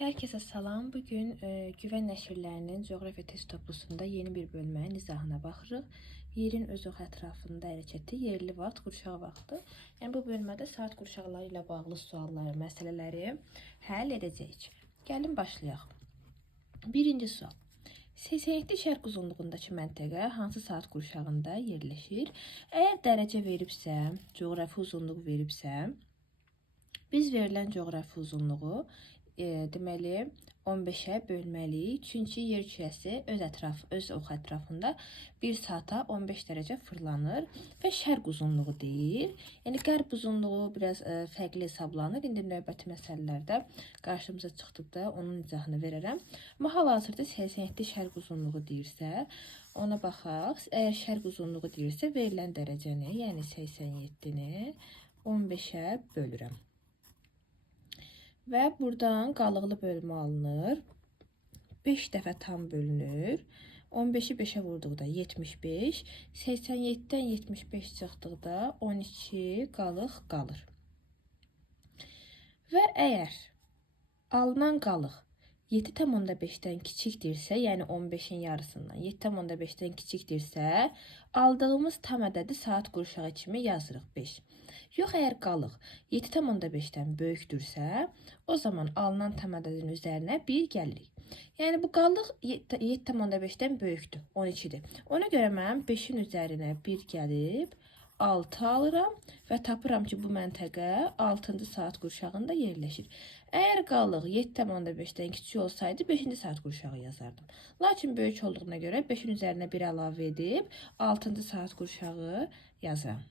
Herkese salam. Bugün Güvən nəşrlərinin coğrafiya test toplusunda yeni bir bölmənin izahına baxırıq. Yerin öz ox ətrafında hərəkəti, yerli vaxt, qurşaq vaxtı. Yəni bu bölmədə saat qurşaqları ilə bağlı sualları, məsələləri həll edəcəyik. Gəlin başlayaq. Birinci sual. 87 şərq uzunluğundakı məntəqə hansı saat qurşağında yerləşir? Əgər dərəcə veribsə, coğrafi uzunluq veribsə, biz verilən coğrafi uzunluğu deməli 15-ə bölməliyik. Çünki yer kürəsi öz ox ətrafında 1 saata 15 dərəcə fırlanır və şərq uzunluğu deyir. Yəni qərb uzunluğu biraz fərqli hesablanır. İndi növbəti məsələlərdə qarşımıza çıxdıqda onun izahını verərəm. Amma hal-hazırda 87 şərq uzunluğu deyirsə, ona baxaq. Əgər şərq uzunluğu deyirsə, verilən dərəcəni, yəni 87-ni 15-ə bölürəm. Və buradan qalıqlı bölmə alınır. 5 dəfə tam bölünür. 15-i 5-ə vurduqda 75. 87-dən 75 çıxdıqda 12 qalıq qalır. Və əgər alınan qalıq 7,5-dən kiçikdirsə, yəni 15-in yarısından 7,5-dən kiçikdirsə, aldığımız tam ədədi saat qurşağı kimi yazırıq 5. Yox, əgər qalıq 7,5-dən böyükdürsə, o zaman alınan tam ədədin üzərinə 1 gəlirik. Yəni bu qalıq 7,5-dən böyükdür, 12-dir. Ona görə mən 5-in üzərinə 1 gəlib 6 alıram və tapıram ki, bu məntəqə 6-cı saat qurşağında yerləşir. Əgər qalıq 7,5-dən kiçik olsaydı 5-ci saat qurşağı yazardım. Lakin böyük olduğuna görə 5-in üzərinə 1 əlavə edib 6-cı saat qurşağı yazıram.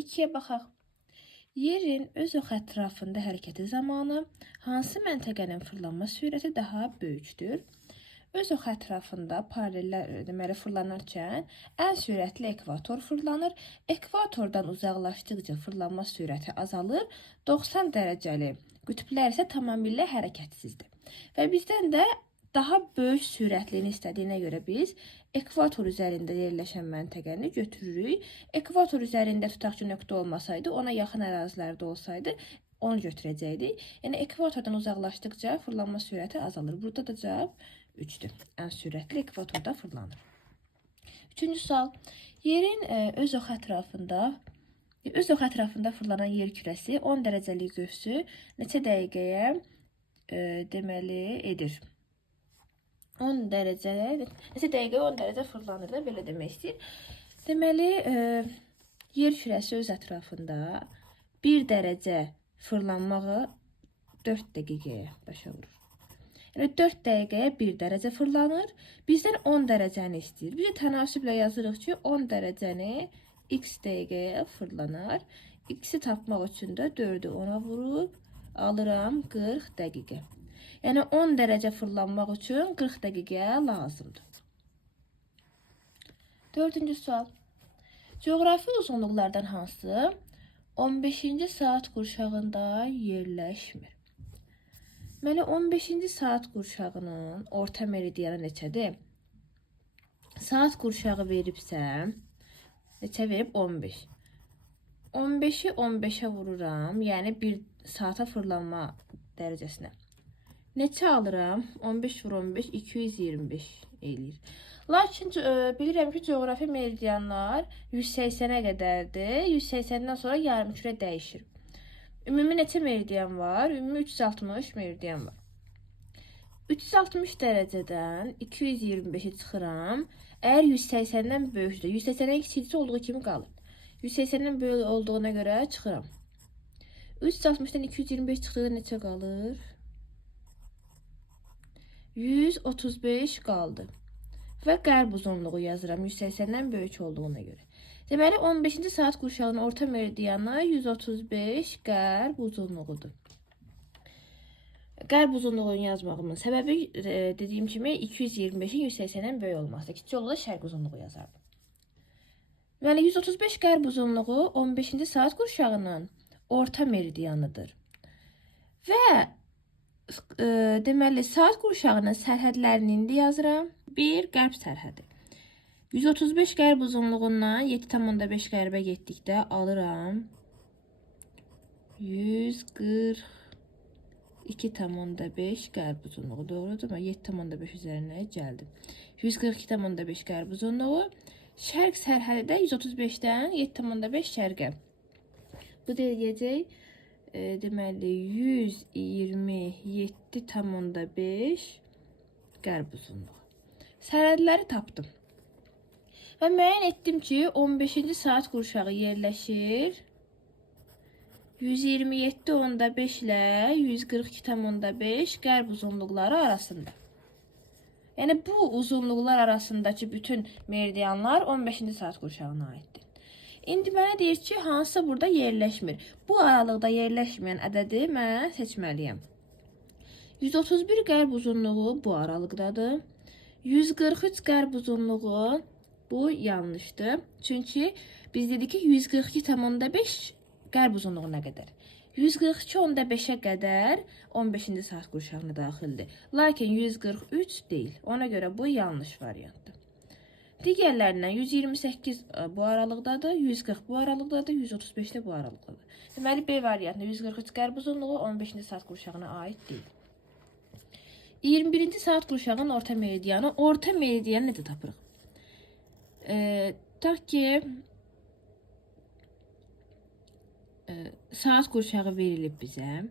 2-yə baxaq. Yerin öz ox ətrafında hərəkəti zamanı hansı məntəqənin fırlanma sürəti daha böyükdür? Öz ox ətrafında paralellər deməli fırlanarkən ən sürətli ekvator fırlanır. Ekvatordan uzaqlaşdıqca fırlanma sürəti azalır. 90 dərəcəli qütblər isə tamamilə hərəkətsizdir. Və bizdən də daha böyük sürətlini istədiyinə görə biz ekvator üzərində yerləşən məntəqəni götürürük. Ekvator üzərində tutaq ki, nöqtə olmasaydı, ona yaxın ərazilərdə olsaydı, onu götürəcəkdik. Yəni ekvatordan uzaqlaşdıqca fırlanma sürəti azalır. Burada da cavab 3'dür. Ən sürətli ekvatorda fırlanır. 3-cü sual. Yerin öz ox ətrafında fırlanan yer kürəsi 10 dərəcəlik qövsü neçə dəqiqəyə deməli edir? 10 dərəcə, neçə dəqiqə 10 dərəcə fırlanır da, belə demək istəyir. Deməli, yer kürəsi öz ətrafında 1 dərəcə fırlanmağı 4 dəqiqəyə başa vurur. Yəni 4 dəqiqəyə 1 dərəcə fırlanır. Bizdən 10 dərəcəni istəyir. Biz də tənasüblə yazırıq ki, 10 dərəcəni x dəqiqəyə fırlanar. X-i tapmaq üçün də 4-ü 10-a vurub alıram 40 dəqiqə. Yəni 10 dərəcə fırlanmaq üçün 40 dəqiqə lazımdır. 4-cü sual. Coğrafi uzunluqlardan hansı 15-ci saat qurşağında yerləşmir? Deməli, 15-ci saat qurşağının orta meridianı neçədir? Saat qurşağı veribsə, neçə verib? 15. 15-i 15-ə vururam, yəni 1 saata fırlanma dərəcəsinə. Neçə alıram? 15 vur 15, 225 eləyir. Lakin bilirəm ki, coğrafi meridianlar 180-ə qədərdir. 180-dən sonra yarımkürə dəyişir. Ümumi neçə meridian var? Ümumi 360 meridian var. 360 dərəcədən 225-i çıxıram. Əgər 180-dən böyükdür, 180-dən kiçikdirsə olduğu kimi qalır. 180-dən böyük olduğuna görə çıxıram. 360-dan 225 çıxdıqda neçə qalır? 135 qaldı. Və qərb uzunluğu yazıram 180-dən böyük olduğuna görə. Deməli, 15-ci saat qurşağının orta meridianı 135 qərb uzunluğudur. Qərb uzunluğunu yazmağımın səbəbi dediyim kimi 225-in 180-dən böyük olması. Kiçik olsa şərq uzunluğu yazardım. Deməli, 135 qərb uzunluğu 15-ci saat qurşağının orta meridianıdır. Və deməli, saat qurşağının sərhədlərini indi yazıram. 1 qərb sərhədi. 135 qərb uzunluğundan 7,5 qərbə getdikdə alıram 142 2,5 qərb uzunluğu doğrudur. 7,5 üzərinə gəldim. 142,5 qərb uzunluğu. Şərq sərhədi də 135-dən 7,5 şərqə. Bu deyəcək, deməli 127,5 qərb uzunluğu. Sərhədləri tapdım. Və müəyyən etdim ki, 15-ci saat qurşağı yerləşir 127,5 ilə 142,5 qərb uzunluqları arasında. Yəni bu uzunluqlar arasındakı bütün meridianlar 15-ci saat qurşağına aiddir. İndi mənə deyir ki, hansı burada yerləşmir. Bu aralıqda yerləşməyən ədədi mən seçməliyəm. 131 qərb uzunluğu bu aralıqdadır. 143 qərb uzunluğu bu yanlışdır. Çünki biz dedik ki 142,5 qərb uzunluğuna qədər. 142,5-ə qədər 15-ci saat qurşağına daxildir. Lakin 143 deyil. Ona görə bu yanlış variantdır. Digərlərindən 128 bu aralıqdadır, 140 bu aralıqdadır, 135 də bu aralıqdadır. Deməli B variantında 143 qərb uzunluğu 15-ci saat qurşağına aid deyil. 21-ci saat qurşağının orta meridianı. Orta meridianı necə tapırıq? Tutaq ki, saat qurşağı verilib bizə.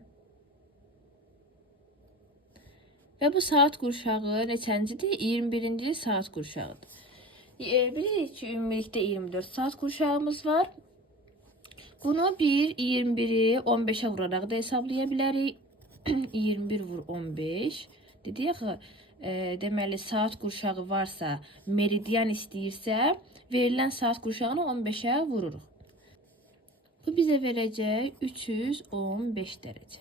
Və bu saat qurşağı neçəncidir? 21-ci saat qurşağıdır. Bilirik ki, ümumilikdə 24 saat qurşağımız var. Bunu 21-i 15-ə vuraraq da hesablaya bilərik. 21 vur 15. Dedik ki, deməli saat qurşağı varsa, meridian istəyirsə, verilən saat qurşağını 15-ə vururuq. Bu bizə verəcək 315 dərəcə.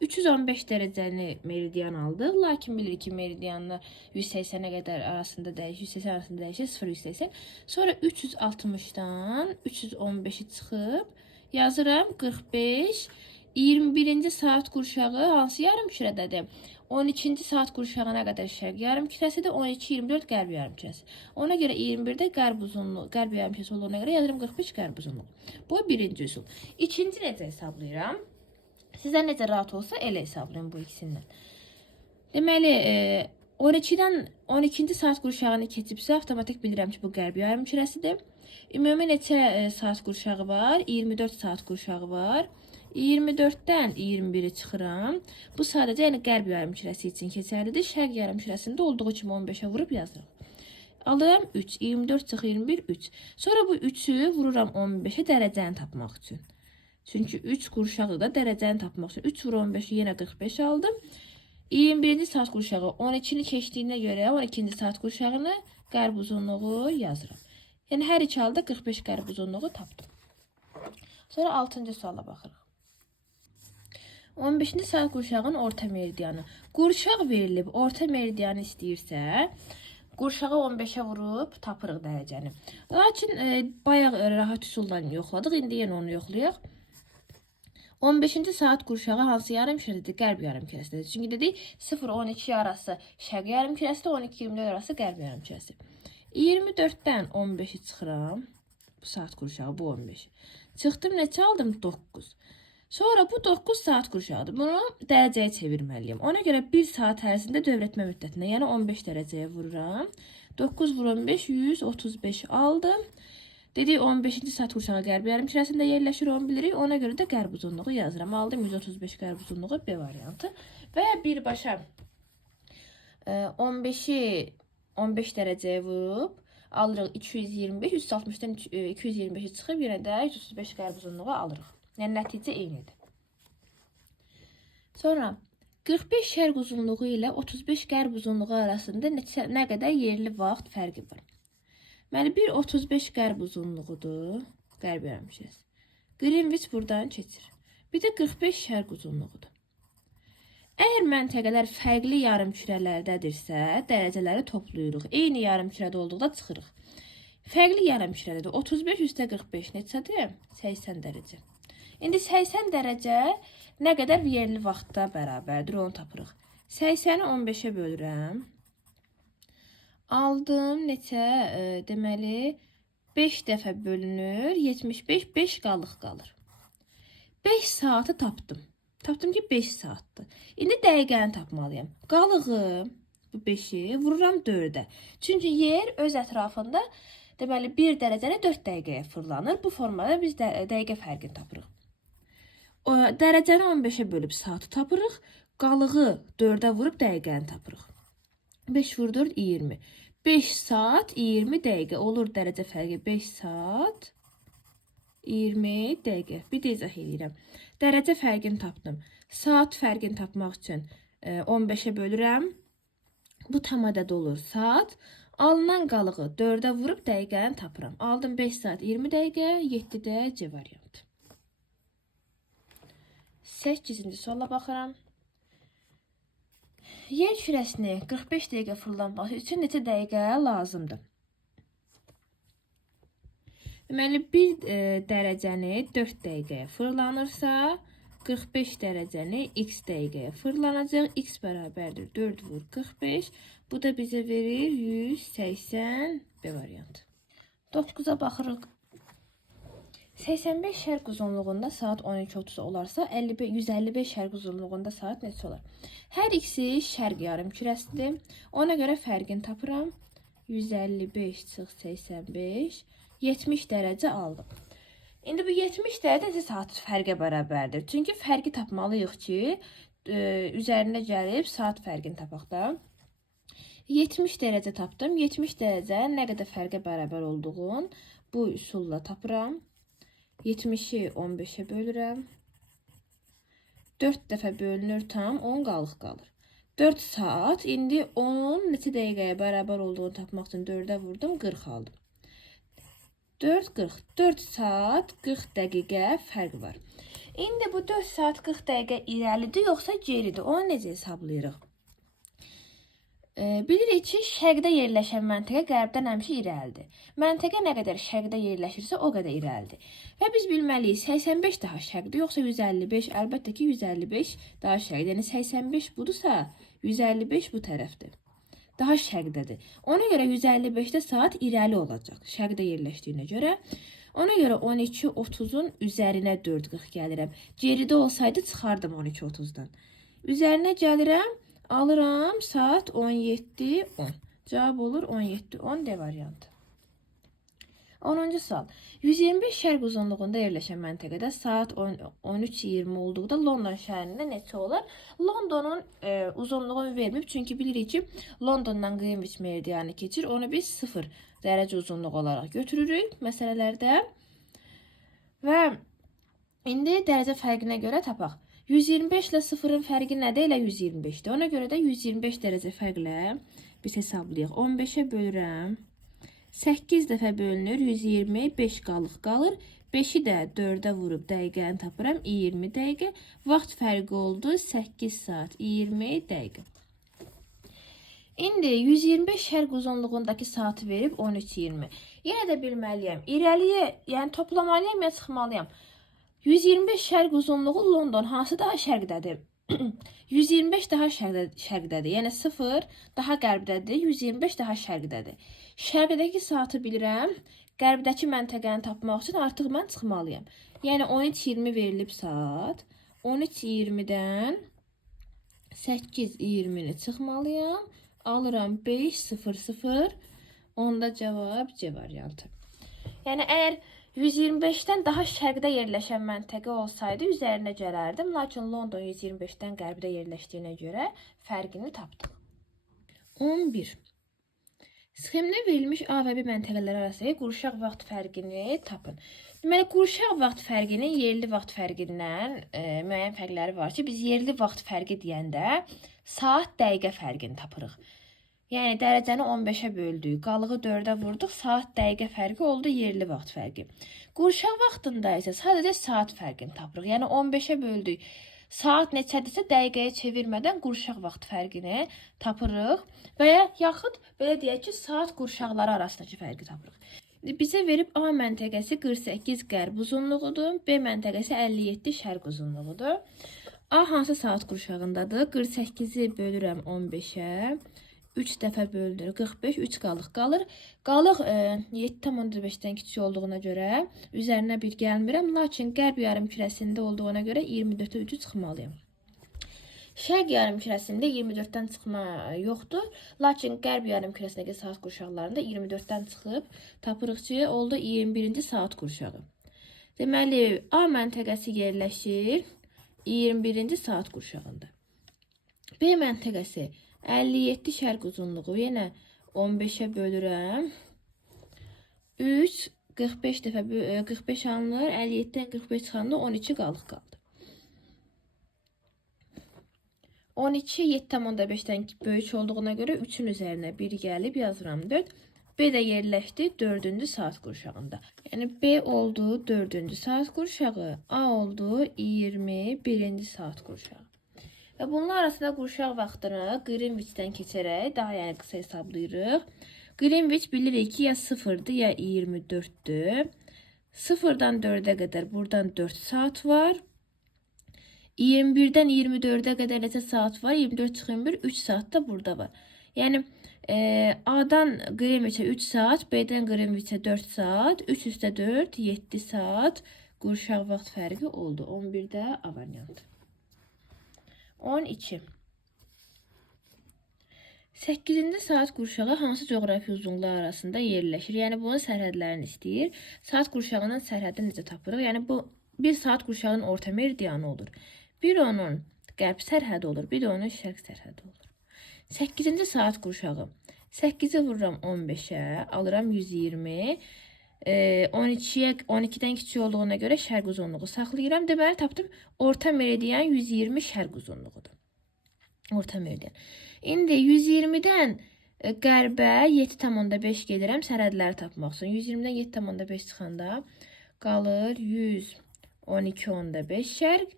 315 dərəcəni meridian aldıq. Lakin bilirik ki, meridianlar 180-ə qədər arasında dəyişir. 180 arasında dəyişir. 0-180. Sonra 360-dan 315-i çıxıb yazıram 45. 21-ci saat qurşağı hansı yarımkürədədir? 12-ci saat qurşağına qədər şərq yarımkürəsidir. 12-24 qərb yarımkürəsi. Ona görə 21-də qərb uzunluğu, qərb yarımkürəsi olduğuna görə yazıram 45 qərb uzunluğu. Bu birinci üsul. İkinci necə hesablayıram? Sizə necə rahat olsa elə hesablayın bu ikisindən. Deməli, 12-dən 12-ci saat qurşağını keçibsə, avtomatik bilirəm ki, bu qərb yarımkürəsidir. Ümumi neçə saat qurşağı var? 24 saat qurşağı var. 24-dən 21-i çıxıram. Bu sadəcə yəni qərb yarımkürəsi üçün keçərlidir. Şərq yarımkürəsində olduğu kimi 15-ə vurub yazırıq. Alıram 3, 24 çıx 21, 3. Sonra bu 3-ü vururam 15-ə dərəcəni tapmaq üçün. Çünki 3 qurşağı da dərəcəni tapmaq üçün. 3 vur 15-i yenə 45 aldım. 21-ci saat qurşağı 12-ni keçdiyinə görə 12-ci saat qurşağını qərb uzunluğu yazıram. Yəni hər iki halda 45 qərb uzunluğu tapdım. Sonra 6-cı suala baxırıq. 15-ci saat qurşağının orta meridianı. Qurşaq verilib, orta meridianı istəyirsə, qurşağı 15-ə vurub tapırıq dərəcəni. Lakin bayaq rahat üsuldan yoxladıq. İndi yenə onu yoxlayaq. 15-ci saat qurşağı hansı yarımkürəsidir? Qərb yarımkürəsidir. Çünki dedik 0-12 arası şərq yarımkürəsidir, 12-24 arası qərb yarımkürəsi. 24-dən 15-i çıxıram. Bu saat qurşağı bu 15. Çıxdım neçə aldım? 9. Sonra bu 9 saat qurşağıdır. Bunu dərəcəyə çevirməliyim. Ona görə 1 saat ərzində dövr etmə müddətinə, yəni 15 dərəcəyə vururam. 9 vur 15, 135 aldım. Dedik 15-ci saat qurşağı qərb yarımkürəsində yerləşir, onu bilirik. Ona görə də qərb uzunluğu yazıram. Aldım 135 qərb uzunluğu B variantı. Və birbaşa 15-i 15 dərəcəyə vurub alırıq 225, 360-dan 225-i çıxıb yenə də 135 qərb uzunluğu alırıq. Yəni nəticə eynidir. Sonra 45 şərq uzunluğu ilə 35 qərb uzunluğu arasında nə qədər yerli vaxt fərqi var. Deməli, bir 35 qərb uzunluğudur. Qərb yarımkürəsi. Greenwich buradan keçir. Bir də 45 şərq uzunluğudur. Əgər məntəqələr fərqli yarımkürələrdədirsə, dərəcələri toplayırıq. Eyni yarımkürədə olduqda çıxırıq. Fərqli yarımkürədədir. 35 üstə 45 neçədir? 80 dərəcə. İndi 80 dərəcə nə qədər yerli vaxtda bərabərdir, onu tapırıq. 80-i 15-ə bölürəm. Aldım neçə? Deməli, 5 dəfə bölünür, 75, 5 qalıq qalır. 5 saatı tapdım. Tapdım ki 5 saatdir. İndi dəqiqəni tapmalıyam. Qalığı bu 5-i vururam 4-ə. Çünki yer öz ətrafında deməli 1 dərəcəni 4 dəqiqəyə fırlanır. Bu formada biz dəqiqə fərqini tapırıq. Dərəcəni 15-ə bölüb saatı tapırıq. Qalığı 4-ə vurub dəqiqəni tapırıq. 5 vur 4 20. 5 saat 20 dəqiqə olur dərəcə fərqi 5 saat 20 dəqiqə. Bir də izah edirəm. Dərəcə fərqini tapdım. Saat fərqini tapmaq üçün 15-ə bölürəm. Bu tam ədəd olur saat. Alınan qalığı 4-ə vurub dəqiqəni tapıram. Aldım 5 saat 20 dəqiqə, 7-də C variantı. 8-ci suala baxıram. Yer kürəsini 45 dəqiqə fırlanması üçün neçə dəqiqə lazımdır? Deməli, bir dərəcəni 4 dəqiqəyə fırlanırsa, 45 dərəcəni x dəqiqəyə fırlanacaq. X bərabərdir 4 vur 45. Bu da bizə verir 180 B variantı. 9-a baxırıq. 85 şərq uzunluğunda saat 12:30 olarsa, 155 şərq uzunluğunda saat neçə olar? Hər ikisi şərq yarım kürəsidir. Ona görə fərqini tapıram. 155 çıx 85, 70 dərəcə aldım. İndi bu 70 dərəcə neçə saat fərqə bərabərdir? Çünki fərqi tapmalıyıq ki, üzərinə gəlib saat fərqini tapaq da. 70 dərəcə tapdım. 70 dərəcə nə qədər fərqə bərabər olduğunu bu üsulla tapıram. 70-i 15-ə bölürəm. 4 dəfə bölünür tam 10 qalıq qalır. 4 saat. İndi 10 neçə dəqiqəyə bərabər olduğunu tapmaq üçün 4-ə vurdum 40 aldım. 4 40. 4 saat 40 dəqiqə fərq var. İndi bu 4 saat 40 dəqiqə irəlidir yoxsa geridir? Onu necə hesablayırıq? Bilirik ki, şərqdə yerləşən məntəqə qərbdən həmişə irəlidir. Məntəqə nə qədər şərqdə yerləşirsə, o qədər irəlidir. Və biz bilməliyik, 85 daha şərqdir, yoxsa 155? Əlbəttə ki, 155 daha şərqdir. Yəni 85 budursa, 155 bu tərəfdir. Daha şərqdədir. Ona görə 155-də saat irəli olacaq, şərqdə yerləşdiyinə görə. Ona görə 12:30-un üzərinə 4:40 gəlirəm. Geridə olsaydı çıxardım 12:30-dan. Üzərinə gəlirəm. Alıram saat 17:10. Cavab olur 17:10 D variantı. 10-cu sual. 125 şərq uzunluğunda yerləşən məntəqədə saat 13:20 olduqda London şəhərində neçə olar? Londonun uzunluğunu verməyib, çünki bilirik ki, Londondan Greenwich meridianı keçir. Onu biz 0 dərəcə uzunluq olaraq götürürük məsələlərdə. Və indi dərəcə fərqinə görə tapaq. 125 ilə 0-ın fərqi nədir? Elə 125-dir. Ona görə də 125 dərəcə fərqlə biz hesablayıq. 15-ə bölürəm. 8 dəfə bölünür. 120, 5 qalıq qalır. 5-i də 4-ə vurub dəqiqəni tapıram. 20 dəqiqə. Vaxt fərqi oldu. 8 saat 20 dəqiqə. İndi 125 şərq uzunluğundakı saatı verib 13:20. Yenə də bilməliyəm. İrəliyə, yəni toplamalıyam ya çıxmalıyam. 125 şərq uzunluğu London hansı daha şərqdədir? 125 daha şərqdədir. Yəni 0 daha qərbdədir, 125 daha şərqdədir. Şərqdəki saatı bilirəm. Qərbdəki məntəqəni tapmaq üçün artıq mən çıxmalıyam. Yəni 13:20 verilib saat. 13:20-dən 8:20-ni çıxmalıyam. Alıram 5:00. Onda cavab C variantı. Yəni əgər 125-dən daha şərqdə yerləşən məntəqə olsaydı üzərinə gələrdim. Lakin London 125-dən qərbdə yerləşdiyinə görə fərqini tapdıq. 11. Sxemdə verilmiş A və B məntəqələr arasındakı qurşaq vaxt fərqini tapın. Deməli, qurşaq vaxt fərqinin yerli vaxt fərqindən müəyyən fərqləri var ki, biz yerli vaxt fərqi deyəndə saat dəqiqə fərqini tapırıq. Yəni dərəcəni 15-ə böldük, qalığı 4-ə vurduq, saat dəqiqə fərqi oldu yerli vaxt fərqi. Qurşaq vaxtında isə sadəcə saat fərqini tapırıq. Yəni 15-ə böldük, saat neçədirsə dəqiqəyə çevirmədən qurşaq vaxt fərqini tapırıq və ya yaxud belə deyək ki, saat qurşaqları arasındakı fərqi tapırıq. Bizə verib A məntəqəsi 48 qərb uzunluğudur, B məntəqəsi 57 şərq uzunluğudur. A hansı saat qurşağındadır? 48-i bölürəm 15-ə. 3 dəfə bölünür 45, 3 qalıq qalır. Qalıq 7,5-dən kiçik olduğuna görə üzərinə 1 gəlmirəm, lakin qərb yarımkürəsində olduğuna görə 24-ə 3-ü çıxmalıyam. Şərq yarımkürəsində 24-dən çıxma yoxdur, lakin qərb yarımkürəsindəki saat qurşaqlarında 24-dən çıxıb tapırıq ki, oldu 21-ci saat qurşağı. Deməli, A məntəqəsi yerləşir 21-ci saat qurşağında. B məntəqəsi 57 şərq uzunluğu, yenə 15-ə bölürəm. 3, 45 dəfə 45 alınır, 57-dən 45 çıxanda 12 qalıq qaldı. 12 7,5-dən böyük olduğuna görə 3-ün üzərinə 1 gəlib yazıram 4. B də yerləşdi 4-cü saat qurşağında. Yəni B oldu 4-cü saat qurşağı, A oldu 21-ci saat qurşağı. Və bunlar arasında qurşaq vaxtını Greenwich'dən keçərək daha yəni qısa hesablayırıq. Greenwich bilirik ki, ya 0-dır, ya 24-dür. 0-dan 4-ə qədər buradan 4 saat var. 21-dən 24-ə qədər neçə saat var? 24 çıxı 21, 3 saat da burada var. Yəni A-dan Greenwich'ə 3 saat, B-dən Greenwich'ə 4 saat, 3 üstə 4, 7 saat qurşaq vaxt fərqi oldu. 11-də A variantı. 12. 8-ci saat qurşağı hansı coğrafi uzunluqlar arasında yerləşir? Yəni bunun sərhədlərini istəyir. Saat qurşağının sərhədini necə tapırıq? Yəni bu bir saat qurşağının orta meridianı olur. Bir onun qərb sərhədi olur, bir də onun şərq sərhədi olur. 8-ci saat qurşağı. 8-i vururam 15-ə, alıram 120. 12-dən kiçik olduğuna görə şərq uzunluğu saxlayıram. Deməli, tapdım orta meridian 120 şərq uzunluğudur. Orta meridian. İndi 120-dən qərbə 7,5 gedirəm sərhədləri tapmaq üçün. 120-dən 7,5 çıxanda qalır 112,5 şərq.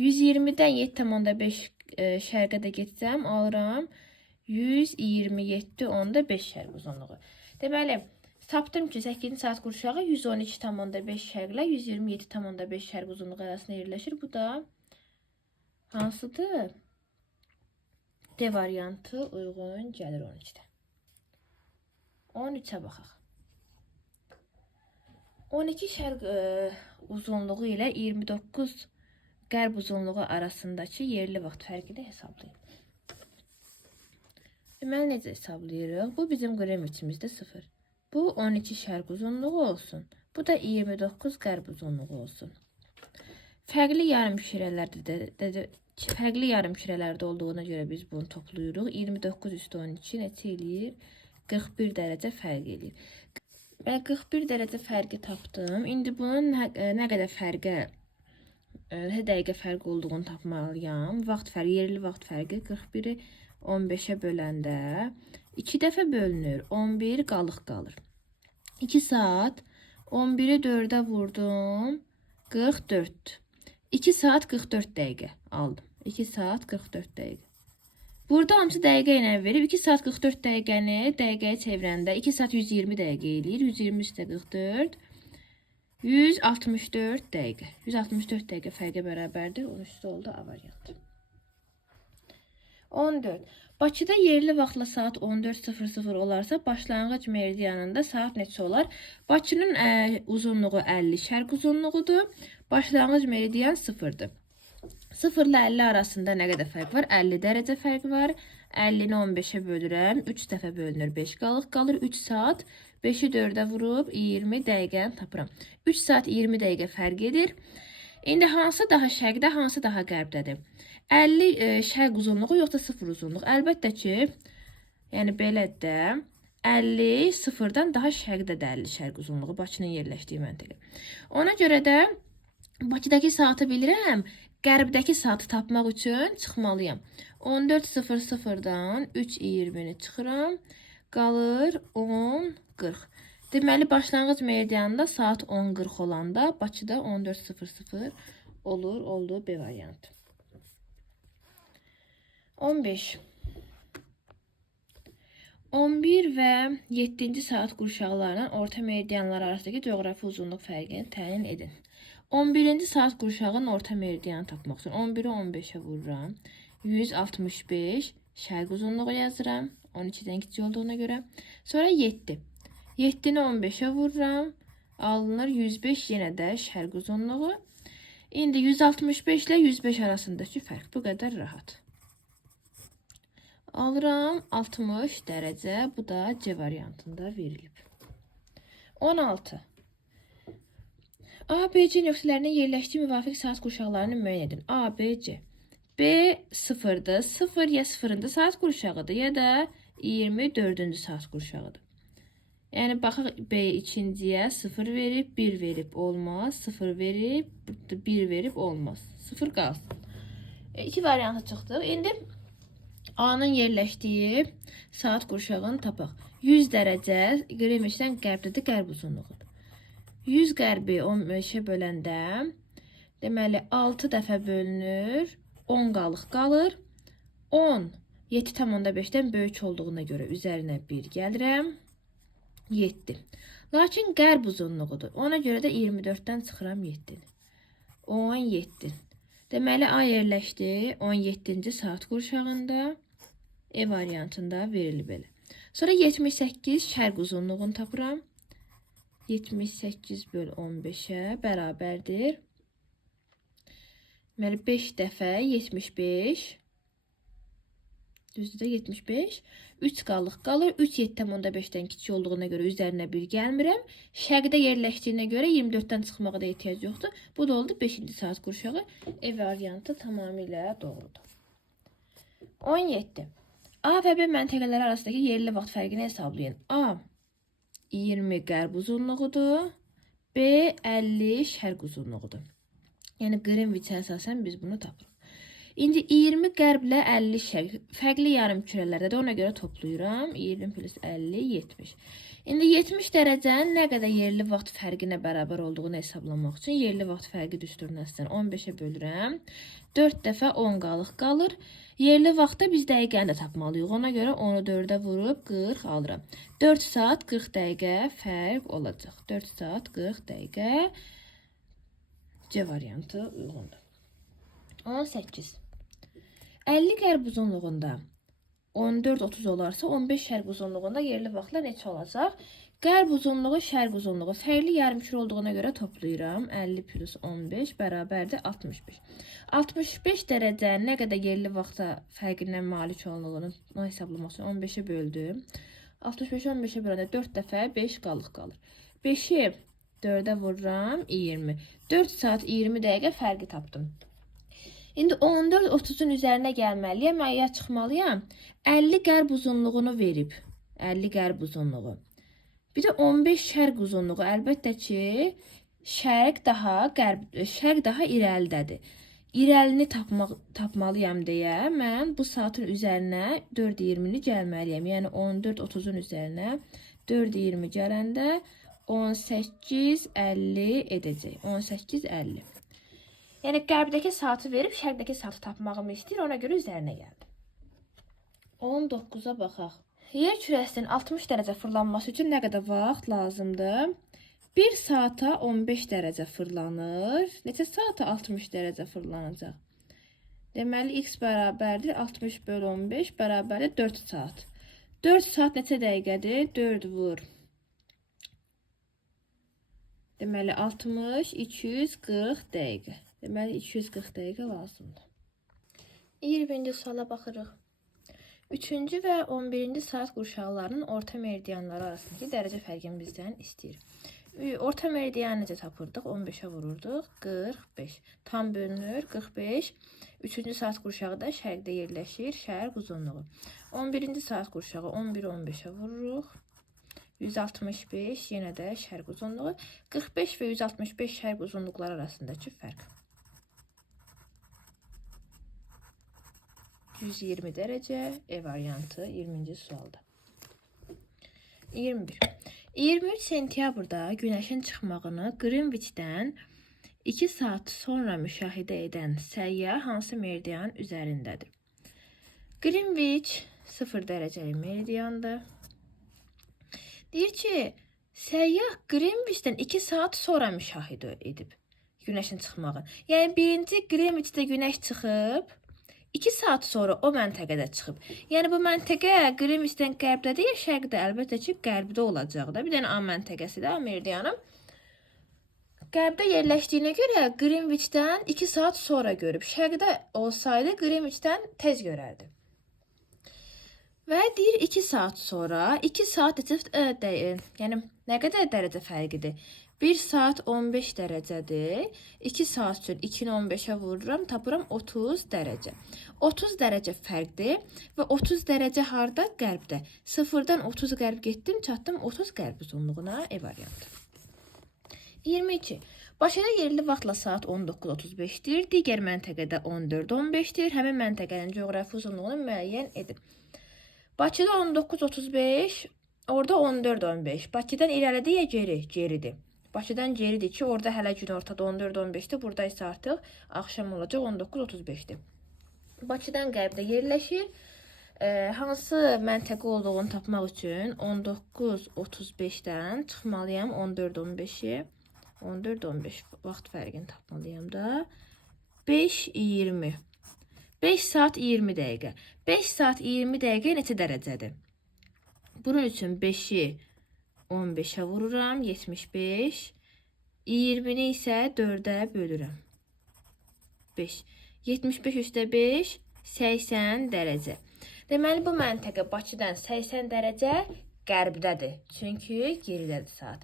120-dən 7,5 şərqə də getsəm, alıram 127,5 şərq uzunluğu. Deməli, tapdım ki, 8-ci saat qurşağı 112,5 şərqlə 127,5 şərq uzunluğu arasında yerləşir. Bu da hansıdır? D variantı uyğun gəlir 12-də. 13-ə baxaq. 12 şərq uzunluğu ilə 29 qərb uzunluğu arasındakı yerli vaxt fərqini hesablayın. Deməli, necə hesablayırıq? Bu bizim Greenwich'imizdə 0. Bu 12 şərq uzunluğu olsun. Bu da 29 qərb uzunluğu olsun. Fərqli yarımkürələrdə olduğuna görə biz bunu toplayırıq. 29 üstü 12 neçə eləyir? 41 dərəcə fərq eləyir. Mən 41 dərəcə fərqi tapdım. İndi bunun nə qədər fərqə, nə dəqiqə fərq olduğunu tapmalıyam. Vaxt fərqi, yerli vaxt fərqi 41-i 15-ə böləndə 2 dəfə bölünür. 11 qalıq qalır. 2 saat 11-i 4-ə vurdum. 44. 2 saat 44 dəqiqə aldım. 2 saat 44 dəqiqə. Burada hamısı dəqiqə ilə verib. 2 saat 44 dəqiqəni dəqiqəyə çevirəndə 2 saat 120 dəqiqə eləyir. 120 üstə 44. 164 dəqiqə. 164 dəqiqə fərqə bərabərdir. 13-də oldu A variantı. 14. Bakıda yerli vaxtla saat 14:00 olarsa başlanğıc meridianında saat neçə olar? Bakının uzunluğu 50 şərq uzunluğudur. Başlanğıc meridian 0-dır. 0 ilə 50 arasında nə qədər fərq var? 50 dərəcə fərq var. 50-ni 15-ə bölürəm. 3 dəfə bölünür. 5 qalıq qalır. 3 saat. 5-i 4-ə vurub 20 dəqiqəni tapıram. 3 saat 20 dəqiqə fərq edir. İndi hansı daha şərqdə, hansı daha qərbdədir? 50 şərq uzunluğu yoxsa 0 uzunluq? Əlbəttə ki, yəni belə də 50 0-dan daha şərqdədir 50 şərq uzunluğu, Bakının yerləşdiyi məntəqə. Ona görə də Bakıdakı saatı bilirəm, qərbdəki saatı tapmaq üçün çıxmalıyam. 14:00-dan 3:20-ni çıxıram, qalır 10:40. Deməli, başlanğıc meridianında saat 10:40 olanda Bakıda 14:00 olur, oldu B variantı. 15. 11 və 7-ci saat qurşaqlarının orta meridianlar arasındakı coğrafi uzunluq fərqini təyin edin. 11-ci saat qurşağının orta meridianı tapmaq üçün 11-i 15-ə vururam. 165 şərq uzunluğu yazıram. 12-dən kiçik olduğuna görə. Sonra 7. 7-ni 15-ə vururam. Alınır 105 yenə də şərq uzunluğu. İndi 165 ilə 105 arasındakı fərq bu qədər rahat. Alıram 60 dərəcə. Bu da C variantında verilib. 16. A, B, C nöqtələrinin yerləşdiyi müvafiq saat qurşaqlarını müəyyən edin. A, B, C. B sıfırdır. 0 ya sıfırıncı saat qurşağıdır ya da 24-cü saat qurşağıdır. Yəni baxaq B ikinciyə 0 verib, 1 verib olmaz. 0 verib, 1 verib olmaz. 0 qalsın. İki variantı çıxdıq. İndi A'nın yerləşdiyi saat qurşağını tapaq. 100 dərəcə Greenwichdən qərbdədir, qərb uzunluğudur. 100 qərbi 15-ə böləndə deməli 6 dəfə bölünür, 10 qalıq qalır. 10 7,5-dən böyük olduğuna görə üzərinə 1 gəlirəm. 7. Lakin qərb uzunluğudur. Ona görə də 24-dən çıxıram 7-ni. 17. Deməli A yerləşdi 17-ci saat qurşağında. E variantında verilib belə. Sonra 78 şərq uzunluğunu tapıram. 78 böl 15-ə bərabərdir. Deməli 5 dəfə 75. Düzdür də 75. 3 qalıq qalır. 3 7,5-dən kiçik olduğuna görə üzərinə 1 gəlmirəm. Şərqdə yerləşdiyinə görə 24-dən çıxmağa da ehtiyac yoxdur. Bu da oldu 5-ci saat qurşağı. E variantı tamamilə doğrudur. 17. A və B məntəqələri arasındakı yerli vaxt fərqini hesablayın. A 20 qərb uzunluğudur. B 50 şərq uzunluğudur. Yəni Greenwichə əsasən biz bunu tapırıq. İndi 20 qərblə 50 şərq fərqli yarım kürələrdədir. Ona görə toplayıram. 20 plus 50 70. İndi 70 dərəcənin nə qədər yerli vaxt fərqinə bərabər olduğunu hesablamaq üçün yerli vaxt fərqi düsturuna əsasən 15-ə bölürəm. 4 dəfə 10 qalıq qalır. Yerli vaxtda biz dəqiqəni də tapmalıyıq. Ona görə onu 4-ə vurub 40 alıram. 4 saat 40 dəqiqə fərq olacaq. 4 saat 40 dəqiqə C variantı uyğundur. 18. 50 qərb uzunluğunda 14-30 olarsa 15 şərq uzunluğunda yerli vaxtla neçə olacaq? Qərb uzunluğu, şərq uzunluğu fərqli yarımkür olduğuna görə toplayıram. 50 plus 15 bərabərdir 65. 65 dərəcənin nə qədər yerli vaxta fərqindən malik olduğunu hesablamaq üçün 15-ə böldüm. 65 15-ə böləndə 4 dəfə 5 qalıq qalır. 5-i 4-ə vururam 20. 4 saat 20 dəqiqə fərqi tapdım. İndi 14-30-un üzərinə gəlməliyəm, əyə çıxmalıyam. 50 qərb uzunluğunu verib. 50 qərb uzunluğu. Bir də 15 şərq uzunluğu. Əlbəttə ki, şərq daha irəlidədir. İrəlini tapmalıyam deyə mən bu saatın üzərinə 4-20-ni gəlməliyəm. Yəni 14-30-un üzərinə 4-20 gələndə 18-50 edəcək. 18-50. Yəni qərbdəki saatı verib şərqdəki saatı tapmağımı istəyir. Ona görə üzərinə gəldim. 19-a baxaq. Yer kürəsinin 60 dərəcə fırlanması üçün nə qədər vaxt lazımdır? 1 saata 15 dərəcə fırlanır. Neçə saata 60 dərəcə fırlanacaq? Deməli, x bərabərdir 60 böl 15 bərabərdir 4 saat. 4 saat neçə dəqiqədir? 4 vur. Deməli, 60, 240 dəqiqə. Deməli, 240 dəqiqə lazımdır. 20-ci suala baxırıq. 3-cü və 11-ci saat qurşaqlarının orta meridianları arasındakı dərəcə fərqini bizdən istəyir. Orta meridianı necə tapırdıq? 15-ə vururduq. 45. Tam bölünür. 45. 3-cü saat qurşağı da şərqdə yerləşir. Şərq uzunluğu. 11-ci saat qurşağı 11-15-ə vururuq. 165 yenə də şərq uzunluğu. 45 və 165 şərq uzunluqları arasındakı fərq. 120 dərəcə E variantı 20-ci sualda. 21. 23 sentyabrda günəşin çıxmağını Greenwichdən 2 saat sonra müşahidə edən səyyah hansı meridian üzərindədir? Greenwich 0 dərəcəli meridiandır. Deyir ki, səyyah Greenwichdən 2 saat sonra müşahidə edib günəşin çıxmağını. Yəni birinci Greenwichdə günəş çıxıb, 2 saat sonra o məntəqədə çıxıb. Yəni bu məntəqə Qrimviçdən qərbdədir ya şərqdə? Əlbəttə ki, qərbdə olacaq da. Bir dənə A məntəqəsi də Meridianın qərbdə yerləşdiyinə görə Qrimviçdən 2 saat sonra görüb. Şərqdə olsaydı Qrimviçdən tez görərdi. Və deyir 2 saat sonra, 2 saat yəni nə qədər dərəcə fərqidir? 1 saat 15 dərəcədir. 2 saat üçün 2-ni 15-ə vururam, tapıram 30 dərəcə. 30 dərəcə fərqdir və 30 dərəcə harda? Qərbdə. 0-dan 30 qərb getdim, çatdım 30 qərb uzunluğuna. E variantı. 22. Bakıda yerli vaxtla saat 19:35-dir. Digər məntəqədə 14:15-dir. Həmin məntəqənin coğrafi uzunluğunu müəyyən edin. Bakıda 19:35, orada 14:15. Bakıdan irəlidir ya geridir. Bakıdan geridir ki, orada hələ gün ortada 14:15-dir. Burada isə artıq axşam olacaq 19:35-dir. Bakıdan qərbdə yerləşir. Hansı məntəqə olduğunu tapmaq üçün 19:35-dən çıxmalıyam 14:15-i. 14:15 vaxt fərqini tapmalıyam da. 5:20. 5 saat 20 dəqiqə. 5 saat 20 dəqiqə neçə dərəcədir? Bunun üçün 5-i 15-ə vururam, 75. 20-ni isə 4-ə bölürəm. 5. 75 üstə 5, 80 dərəcə. Deməli, bu məntəqə Bakıdan 80 dərəcə qərbdədir. Çünki geridədir saat.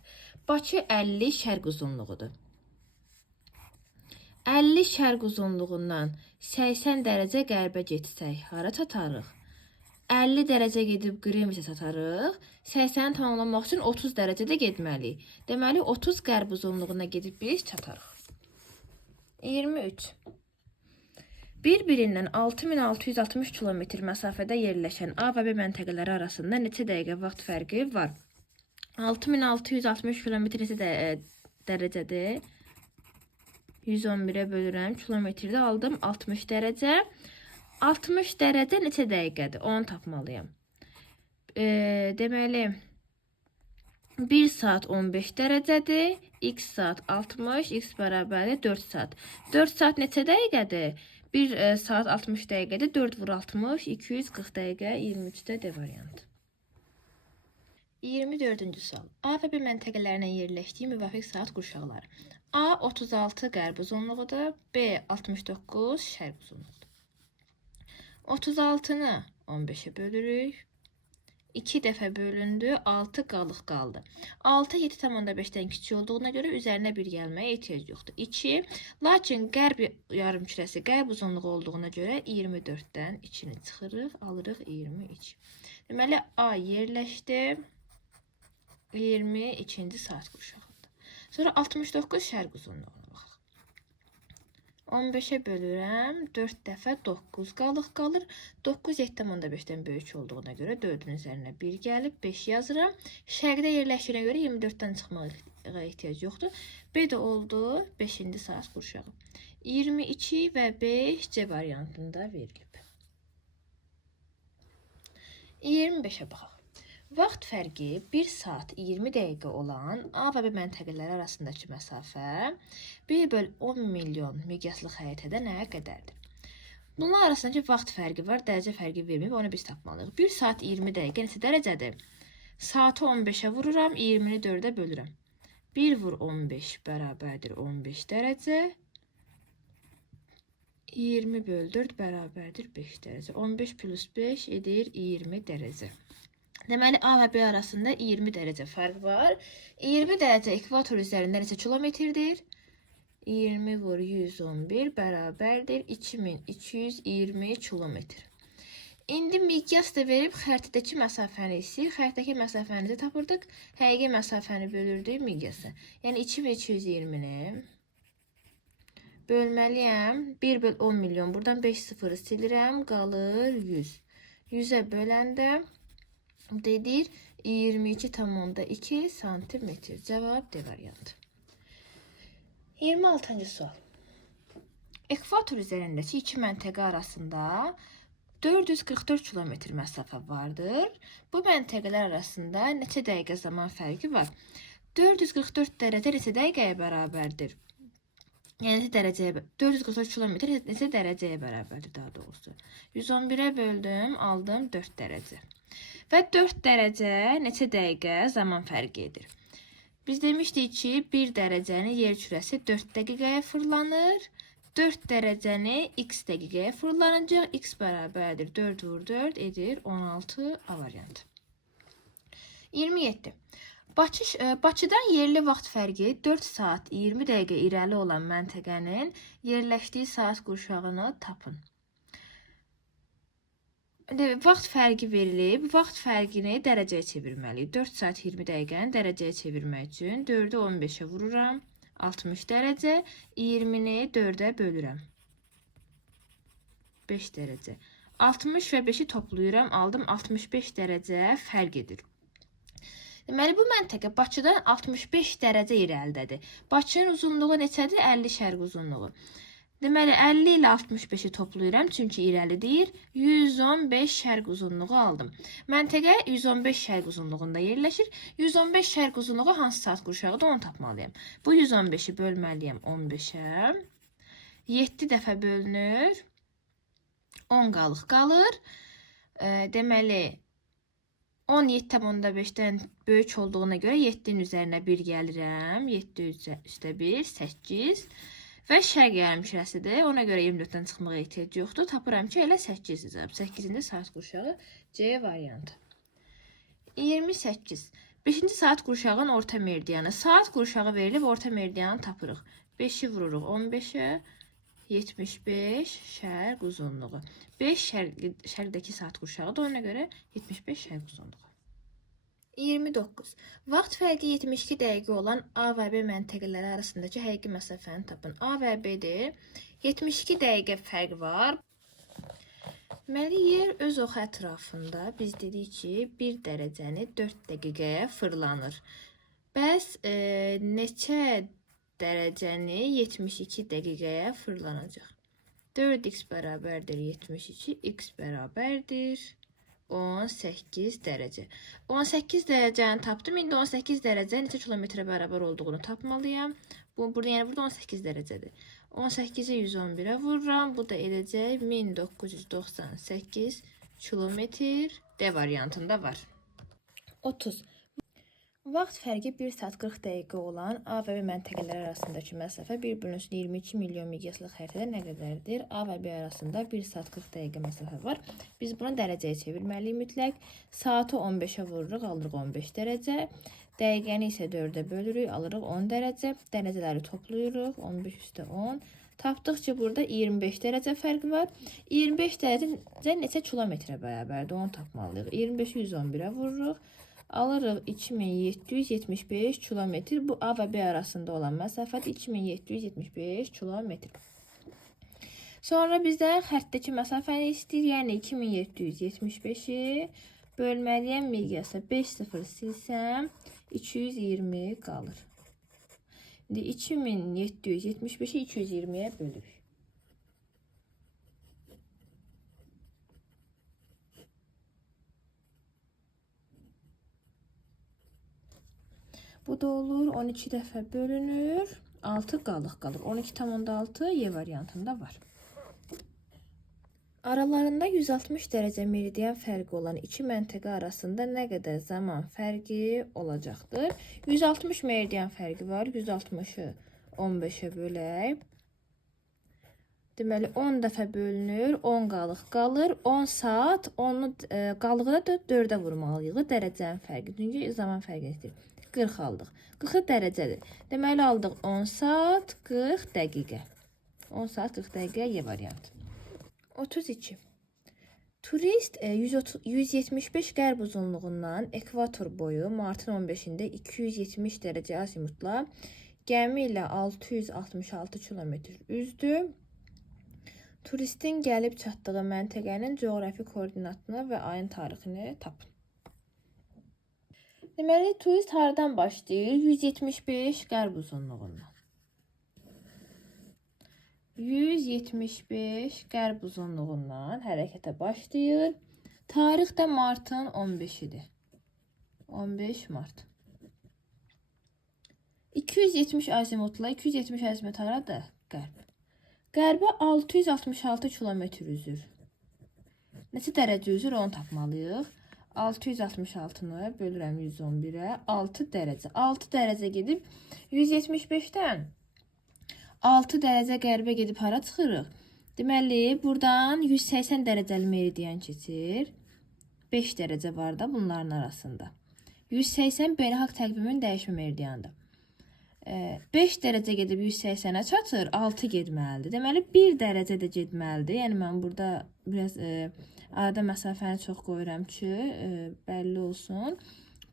Bakı 50 şərq uzunluğudur. 50 şərq uzunluğundan 80 dərəcə qərbə getsək, hara çatarıq? 50 dərəcə gedib Qrimviçə çatarıq. 80-i tamamlamaq üçün 30 dərəcədə getməliyik. Deməli, 30 qərb uzunluğuna gedib biz çatarıq. 23. Bir-birindən 6660 kilometr məsafədə yerləşən A və B məntəqələri arasında neçə dəqiqə vaxt fərqi var? 6660 kilometr dərəcədir. 111-ə bölürəm. Kilometrdə aldım 60 dərəcə. 60 dərəcə neçə dəqiqədir? Onu tapmalıyam. Deməli, 1 saat 15 dərəcədir. X saat 60, X bərabərdir 4 saat. 4 saat neçə dəqiqədir? 1 saat 60 dəqiqədir. 4 vur 60, 240 dəqiqə, 23-də D variantı. 24-cü sual. A və B məntəqələrinin yerləşdiyi müvafiq saat qurşaqları. A 36 qərb uzunluğudur, B 69 şərq uzunluğudur. 36-nı 15-ə bölürük. 2 dəfə bölündü, 6 qalıq qaldı. 6 7,5-dən kiçik olduğuna görə üzərinə 1 gəlməyə ehtiyac yoxdur. 2, lakin qərb yarımkürəsi qərb uzunluğu olduğuna görə 24-dən 2-ni çıxırıq, alırıq 22. Deməli, A yerləşdi. 22-ci saat qurşağında. Sonra 69 şərq uzunluğuna baxaq. 15-ə bölürəm. 4 dəfə 9 qalıq qalır. 9 7,5-dən böyük olduğuna görə 4-ün üzərinə 1 gəlib 5 yazıram. Şərqdə yerləşdiyinə görə 24-dən çıxmağa ehtiyac yoxdur. B də oldu 5-ci saat qurşağı. 22 və 5 C variantında verilib. 25-ə baxaq. Vaxt fərqi 1 saat 20 dəqiqə olan A və B məntəqələri arasındakı məsafə 1/10 milyon miqyaslı xəritədə nə qədərdir? Bunlar arasındakı vaxt fərqi var, dərəcə fərqi verməyib, onu biz tapmalıyıq. 1 saat 20 dəqiqə neçə dərəcədir? Saatı 15-ə vururam, 20-ni 4-ə bölürəm. 1 vur 15 bərabərdir 15 dərəcə. 20 böl 4 bərabərdir 5 dərəcə. 15 plus 5 edir 20 dərəcə. Deməli, A və B arasında 20 dərəcə fərq var. 20 dərəcə ekvator üzərində neçə kilometrdir? 20 vur 111 bərabərdir 2220 kilometr. İndi miqyas da verib xəritədəki məsafəni istəyir. Xəritədəki məsafənizi tapırdıq. Həqiqi məsafəni bölürdük miqyasa. Yəni 2220-ni bölməliyəm. 1/10 milyon. Buradan 5 sıfırı silirəm. Qalır 100. 100-ə böləndə dedir 22,2 santimetr. Cavab D variantı. 26-cı sual. Ekvator üzərindəki iki məntəqə arasında 444 kilometr məsafə vardır. Bu məntəqələr arasında neçə dəqiqə zaman fərqi var? 444 dərəcə neçə dəqiqəyə bərabərdir? Yəni neçə dərəcəyə 443 kilometr neçə dərəcəyə bərabərdir daha doğrusu. 111-ə böldüm, aldım 4 dərəcə. Və 4 dərəcə neçə dəqiqə zaman fərqi edir. Biz demişdik ki, 1 dərəcənin yer kürəsi 4 dəqiqəyə fırlanır. 4 dərəcəni x dəqiqəyə fırlanacaq. X bərabərdir 4 vur 4 edir 16 A variantı. 27. Bakıdan yerli vaxt fərqi 4 saat 20 dəqiqə irəli olan məntəqənin yerləşdiyi saat qurşağını tapın. Vaxt fərqi verilib. Vaxt fərqini dərəcəyə çevirməliyik. 4 saat 20 dəqiqəni dərəcəyə çevirmək üçün 4-ü 15-ə vururam. 60 dərəcə. 20-ni 4-ə bölürəm. 5 dərəcə. 60 və 5-i toplayıram. Aldım 65 dərəcə fərq edir. Deməli, bu məntəqə Bakıdan 65 dərəcə irəlidədir. Bakının uzunluğu neçədir? 50 şərq uzunluğu. Deməli, 50 ilə 65-i toplayıram, çünki irəlidir. 115 şərq uzunluğu aldım. Məntəqə 115 şərq uzunluğunda yerləşir. 115 şərq uzunluğu hansı saat qurşağıdır, onu tapmalıyam. Bu 115-i bölməliyəm 15-ə. 7 dəfə bölünür. 10 qalıq qalır. Deməli, 17,5-dən böyük olduğuna görə 7-nin üzərinə 1 gəlirəm. 7 üstə 1, 8. Və şərq yarımkürəsidir. Ona görə 24-dən çıxmağa ehtiyac yoxdur. Tapıram ki, elə 8 cavab. 8-ci saat qurşağı C variantı. 28. 5-ci saat qurşağın orta meridianı. Saat qurşağı verilib, orta meridianı tapırıq. 5-i vururuq 15-ə. 75 şərq uzunluğu. 5 şərqdəki saat qurşağıdır. Ona görə 75 şərq uzunluğu. 29. Vaxt fərqi 72 dəqiqə olan A və B məntəqələri arasındakı həqiqi məsafəni tapın. A və B-dir. 72 dəqiqə fərq var. Deməli, yer öz oxu ətrafında biz dedik ki, 1 dərəcəni 4 dəqiqəyə fırlanır. Bəs neçə dərəcəni 72 dəqiqəyə fırlanacaq? 4x bərabərdir 72, x bərabərdir 18 dərəcə. 18 dərəcəni tapdım. İndi 18 dərəcə neçə kilometrə bərabər olduğunu tapmalıyam. Yəni burada 18 dərəcədir. 18-i 111-ə vururam. Bu da edəcək 1998 kilometr. D variantında var. 30. Vaxt fərqi 1 saat 40 dəqiqə olan A və B məntəqələri arasındakı məsafə 1/22 milyon miqyaslı xəritədə nə qədərdir? A və B arasında 1 saat 40 dəqiqə məsafə var. Biz bunu dərəcəyə çevirməliyik mütləq. Saatı 15-ə vururuq, alırıq 15 dərəcə. Dəqiqəni isə 4-ə bölürük, alırıq 10 dərəcə. Dərəcələri toplayırıq, 15 üstə 10. Tapdıq ki, burada 25 dərəcə fərqi var. 25 dərəcə neçə kilometrə bərabərdir, onu tapmalıyıq. 25-i 111-ə vururuq. Alırıq 2775 kilometr. Bu A və B arasında olan məsafədir 2775 kilometr. Sonra bizdən xəttdəki məsafəni istəyir. Yəni 2775-i bölməliyəm miqyasa 5 0 silsəm 220 qalır. İndi 2775-i 220-yə bölürük. Bu da olur 12 dəfə bölünür. 6 qalıq qalır. 12,6 Y variantında var. Aralarında 160 dərəcə meridian fərqi olan iki məntəqə arasında nə qədər zaman fərqi olacaqdır? 160 meridian fərqi var. 160-ı 15-ə bölək. Deməli 10 dəfə bölünür. 10 qalıq qalır. 10 saat. Onu qalığına da 4-ə vurmalıyıq. Dərəcənin fərqi. Çünki zaman fərqi edir. 40 aldıq. 40 dərəcədir. Deməli aldıq 10 saat 40 dəqiqə. 10 saat 40 dəqiqə Y variantı. 32. Turist 175 qərb uzunluğundan ekvator boyu martın 15-də 270 dərəcə azimutla gəmi ilə 666 kilometr üzdü. Turistin gəlib çatdığı məntəqənin coğrafi koordinatını və ayın tarixini tapın. Deməli, turist haradan başlayır? 175 qərb uzunluğundan. 175 qərb uzunluğundan hərəkətə başlayır. Tarix də martın 15-idir. 15 mart. 270 azimutla 270 azimut haradır? qərb. Qərbə 666 kilometr üzür. Neçə dərəcə üzür onu tapmalıyıq. 666-nı bölürəm 111-ə. 6 dərəcə. 6 dərəcə gedib 175-dən 6 dərəcə qərbə gedib hara çıxırıq? Deməli, buradan 180 dərəcəli meridian keçir. 5 dərəcə var da bunların arasında. 180 beynəlxalq təqvimin dəyişmə meridianıdır. 5 dərəcə gedib 180-ə çatır, 6 getməlidir. Deməli, 1 dərəcə də getməlidir. Yəni, mən burada biraz arada məsafəni çox qoyuram ki, bəlli olsun.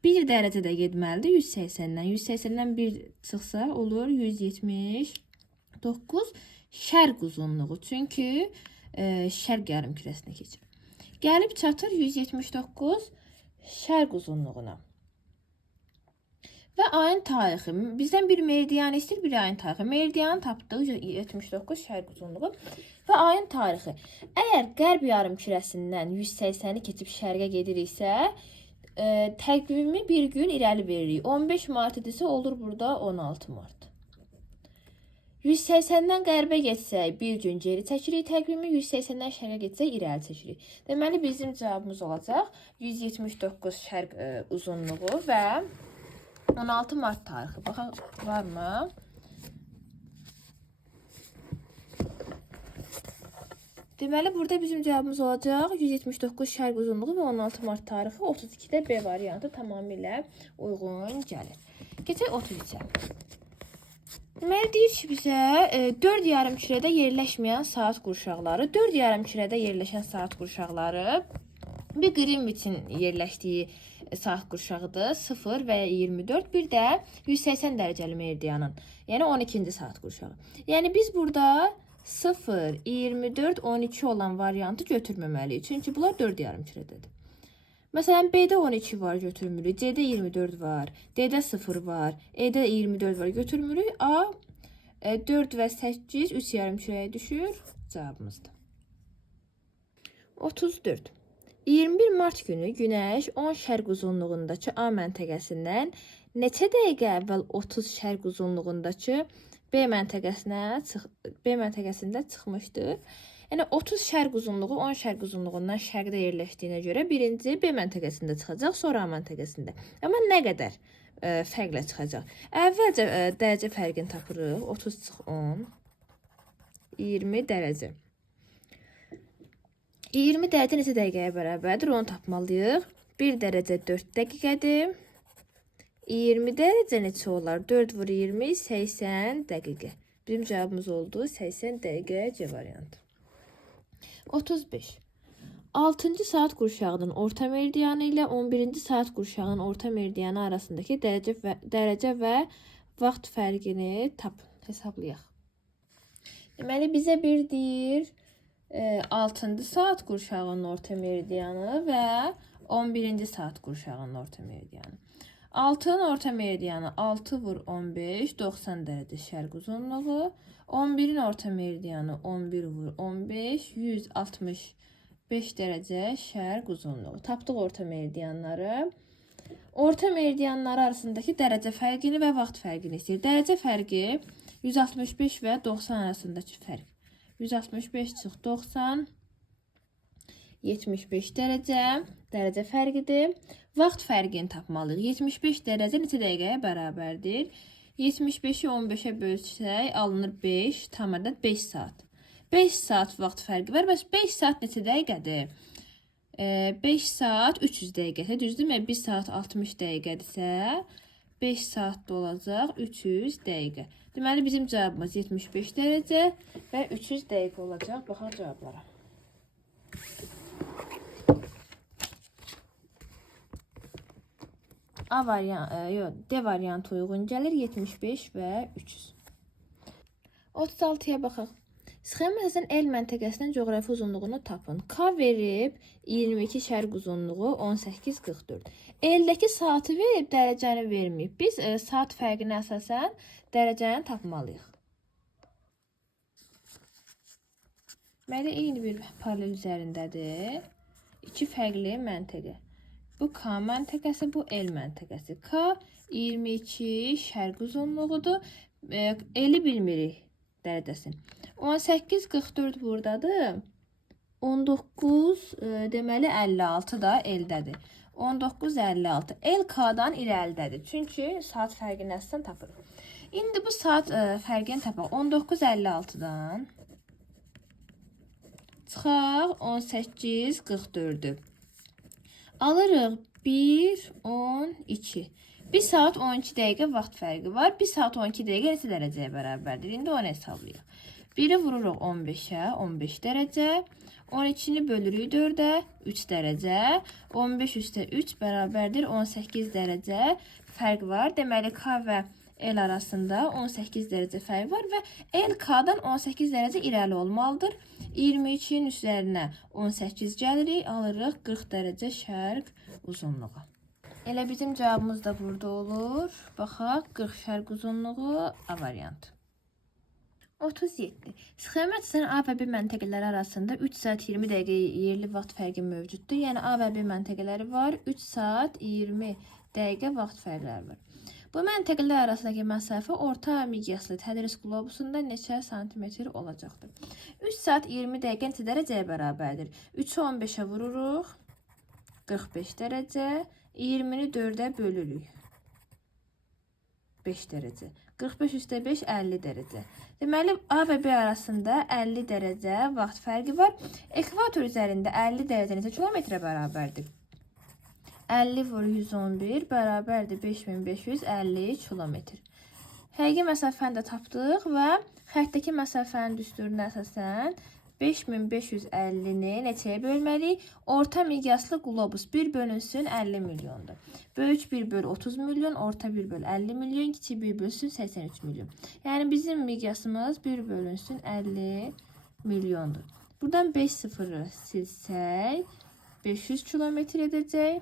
1 dərəcə də getməlidir 180-dən. 180-dən 1 çıxsa olur 179 şərq uzunluğu. Çünki şərq yarımkürəsinə keçir. Gəlib çatır 179 şərq uzunluğuna. Və ayın tarixi. Bizdən bir meridian istəyir, bir ayın tarixi. Meridianı tapdıq 79 şərq uzunluğu və ayın tarixi. Əgər qərb yarımkürəsindən 180-i keçib şərqə gediriksə, təqvimi bir gün irəli veririk. 15 mart idisə olur burada 16 mart. 180-dən qərbə getsək bir gün geri çəkirik təqvimi, 180-dən şərqə getsək irəli çəkirik. Deməli, bizim cavabımız olacaq 179 şərq uzunluğu və 16 mart tarixi. Baxın, varmı? Deməli, burada bizim cavabımız olacaq 179 şərq uzunluğu və 16 mart tarixi. 32-də B variantı tamamilə uyğun gəlir. Keçək 33-ə. Deməli, deyir ki, bizə 4 yarımkürədə yerləşməyən saat qurşaqları, 4 yarımkürədə yerləşən saat qurşaqları bir Greenwich'in yerləşdiyi saat qurşağıdır. 0 və 24. Bir də 180 dərəcəli meridianın. Yəni 12-ci saat qurşağı. Yəni biz burada 0, 24, 12 olan variantı götürməməliyik. Çünki bunlar 4 yarımkürədədir. Məsələn, B-də 12 var, götürmürük. C-də 24 var. D-də 0 var. E-də 24 var, götürmürük. A, 4 və 8, 3 yarımkürəyə düşür. Cavabımızdır. 34. 21 mart günü Günəş 10 şərq uzunluğundakı A məntəqəsindən neçə dəqiqə əvvəl 30 şərq uzunluğundakı B məntəqəsində çıxmışdır. Yəni 30 şərq uzunluğu 10 şərq uzunluğundan şərqdə yerləşdiyinə görə birinci B məntəqəsində çıxacaq, sonra A məntəqəsində. Amma nə qədər fərqlə çıxacaq? Əvvəlcə dərəcə fərqini tapırıq. 30 çıx 10, 20 dərəcə. 20 dərəcə neçə dəqiqəyə bərabərdir? Onu tapmalıyıq. 1 dərəcə 4 dəqiqədir. 20 dərəcə neçə olar? 4 vur 20, 80 dəqiqə. Bizim cavabımız oldu 80 dəqiqə C variantı. 35. 6-cı saat qurşağının orta meridianı ilə 11-ci saat qurşağının orta meridianı arasındakı dərəcə və vaxt fərqini hesablayaq. Deməli, bizə bir deyir 6-cı saat qurşağının orta meridianı və 11-ci saat qurşağının orta meridianı. 6-nın orta meridianı 6 vur 15, 90 dərəcə şərq uzunluğu. 11-in orta meridianı 11 vur 15, 165 dərəcə şərq uzunluğu. Tapdıq orta meridianları. Orta meridianları arasındakı dərəcə fərqini və vaxt fərqini istəyir. Dərəcə fərqi 165 və 90 arasındakı fərq. 165 çıx 90, 75 dərəcə fərqidir. Vaxt fərqini tapmalıyıq. 75 dərəcə neçə dəqiqəyə bərabərdir? 75-i 15-ə bölsək alınır 5, tam ədəd 5 saat. 5 saat vaxt fərqi var. Bəs 5 saat neçə dəqiqədir? 5 saat 300 dəqiqədir. Düzdürmü? 1 saat 60 dəqiqədirsə 5 saatda olacaq 300 dəqiqə. Deməli, bizim cavabımız 75 dərəcə və 300 dəqiqə olacaq. Baxaq cavablara. D variantı uyğun gəlir 75 və 300. 36-ya baxaq. Sxemanızın L məntəqəsinin coğrafi uzunluğunu tapın. K verib 22 şərq uzunluğu 18 44. L-dəki saatı verib dərəcəni verməyib. Biz saat fərqinə əsasən dərəcəni tapmalıyıq. Deməli, eyni bir paralel üzərindədir. İki fərqli məntəqə. Bu K məntəqəsi, bu L məntəqəsi. K 22 şərq uzunluğudur. L-i bilmirik dərəcəsi. 18, 44 buradadır. 19 deməli 56 da L-dədir. 19, 56. L K-dan irəlidədir. Çünki saat fərqini əslən tapırıq. İndi bu saat fərqini tapaq. 19, 56-dan çıxaq 18, 44-ü. Alırıq 1, 12. 1 saat 12 dəqiqə vaxt fərqi var. 1 saat 12 dəqiqə neçə dərəcəyə bərabərdir? İndi onu hesablayaq. 1-i vururuq 15-ə, 15 dərəcə. 12-ni bölürük 4-ə, 3 dərəcə. 15 üstə 3 bərabərdir 18 dərəcə fərq var. Deməli, K və L arasında 18 dərəcə fərq var və L K-dan 18 dərəcə irəli olmalıdır. 22-nin üzərinə 18 gəlirik, alırıq 40 dərəcə şərq uzunluğu. Elə bizim cavabımız da burada olur. Baxaq, 40 şərq uzunluğu A variantı. 37. Sxemə çizən A və B məntəqələri arasında 3 saat 20 dəqiqə yerli vaxt fərqi mövcuddur. Yəni A və B məntəqələri var, 3 saat 20 dəqiqə vaxt fərqləri var. Bu məntəqələr arasındakı məsafə orta miqyaslı tədris qlobusunda neçə santimetr olacaqdır? 3 saat 20 dəqiqə neçə dərəcəyə bərabərdir? 3-ü 15-ə vururuq, 45 dərəcə, 20-ni 4-ə bölürük, 5 dərəcə. 45 üstə 5, 50 dərəcə. Deməli, A və B arasında 50 dərəcə vaxt fərqi var. Ekvator üzərində 50 dərəcə neçə kilometrə bərabərdir? 50 vur 111 bərabərdir 5550 kilometr. Həqiqi məsafəni də tapdıq və xəttdəki məsafənin düsturuna əsasən 5550-ni neçəyə bölməliyik? Orta miqyaslı qlobus 1 bölünsün 50 milyondur. Böyük 1 böl 30 milyon, orta 1 böl 50 milyon, kiçik 1 bölsün 83 milyon. Yəni bizim miqyasımız 1 bölünsün 50 milyondur. Buradan 5 sıfırı silsək 500 kilometr edəcək.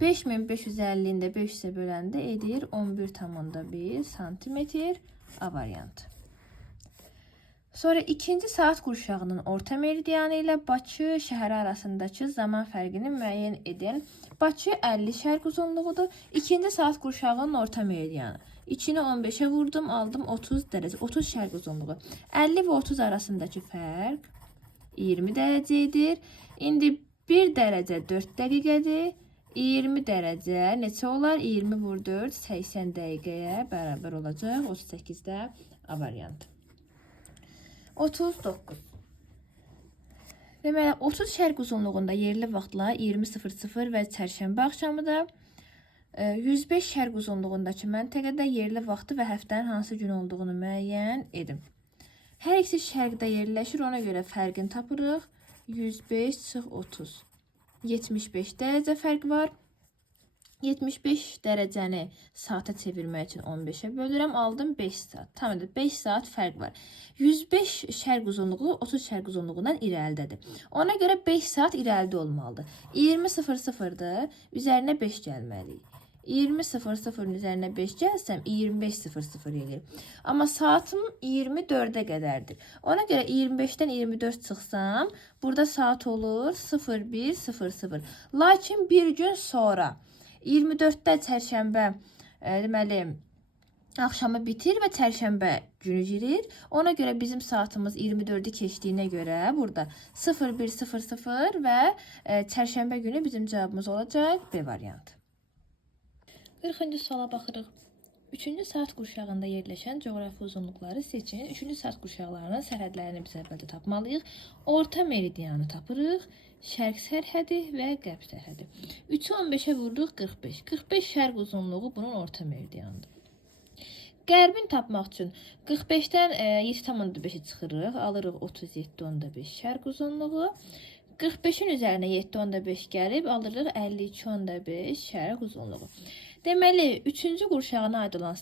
5550-ni də 500-ə böləndə edir 11,1 santimetr A variantı. Sonra ikinci saat qurşağının orta meridianı ilə Bakı şəhəri arasındakı zaman fərqini müəyyən edən Bakı 50 şərq uzunluğudur. İkinci saat qurşağının orta meridianı. 2-ni 15-ə vurdum, aldım 30 dərəcə, 30 şərq uzunluğu. 50 və 30 arasındakı fərq 20 dərəcədir. İndi 1 dərəcə 4 dəqiqədir. 20 dərəcə neçə olar? 20 vur 4, 80 dəqiqəyə bərabər olacaq. 38-də A variantı. 39. Deməli, 30 şərq uzunluğunda yerli vaxtla 20:00 və çərşənbə axşamıdır. 105 şərq uzunluğundakı məntəqədə yerli vaxtı və həftənin hansı gün olduğunu müəyyən edin. Hər ikisi şərqdə yerləşir, ona görə fərqini tapırıq. 105 çıx 30. 75 dərəcə fərq var. 75 dərəcəni saata çevirmək üçün 15-ə bölürəm, aldım 5 saat. Tamamdır, 5 saat fərq var. 105 şərq uzunluğu 30 şərq uzunluğundan irəlidədir. Ona görə 5 saat irəlidə olmalıdır. 20:00-dır, üzərinə 5 gəlməliyik. 20:00-ın üzərinə 5 gəlsəm 25:00 edir. Amma saatım 24-ə qədərdir. Ona görə 25-dən 24 çıxsam, burada saat olur 01:00. Lakin bir gün sonra 24-də çərşənbə deməli axşamı bitir və çərşənbə günü girir. Ona görə bizim saatımız 24-ü keçdiyinə görə burada 01:00 və çərşənbə günü bizim cavabımız olacaq B variantı. 40-cı suala baxırıq. 3-cü saat qurşağında yerləşən coğrafi uzunluqları seçin. 3-cü saat qurşaqlarının sərhədlərini biz əvvəldə tapmalıyıq. Orta meridianı tapırıq. Şərq sərhədi və qərb sərhədi. 3-ü 15-ə vururuq 45. 45 şərq uzunluğu bunun orta meridianıdır. Qərbin tapmaq üçün 45-dən 7,5-i çıxırıq. Alırıq 37,5 şərq uzunluğu. 45-in üzərinə 7,5 gəlib alırıq 52,5 şərq uzunluğu. Deməli, 3-cü qurşağına aid olan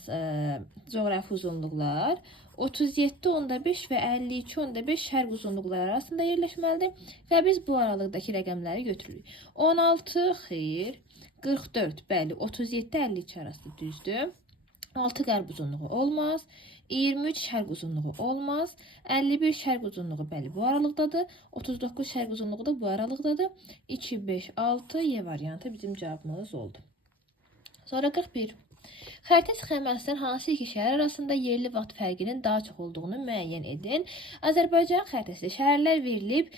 coğrafi uzunluqlar 37,5 və 52,5 şərq uzunluqları arasında yerləşməlidir və biz bu aralıqdakı rəqəmləri götürürük. 16 xeyr, 44 bəli, 37 52 arası düzdür. 6 qərb uzunluğu olmaz. 23 şərq uzunluğu olmaz. 51 şərq uzunluğu bəli bu aralıqdadır. 39 şərq uzunluğu da bu aralıqdadır. 2, 5, 6 Y variantı bizim cavabımız oldu. Sonra 41. Xəritə sxemasından hansı iki şəhər arasında yerli vaxt fərqinin daha çox olduğunu müəyyən edin. Azərbaycan xəritəsində şəhərlər verilib.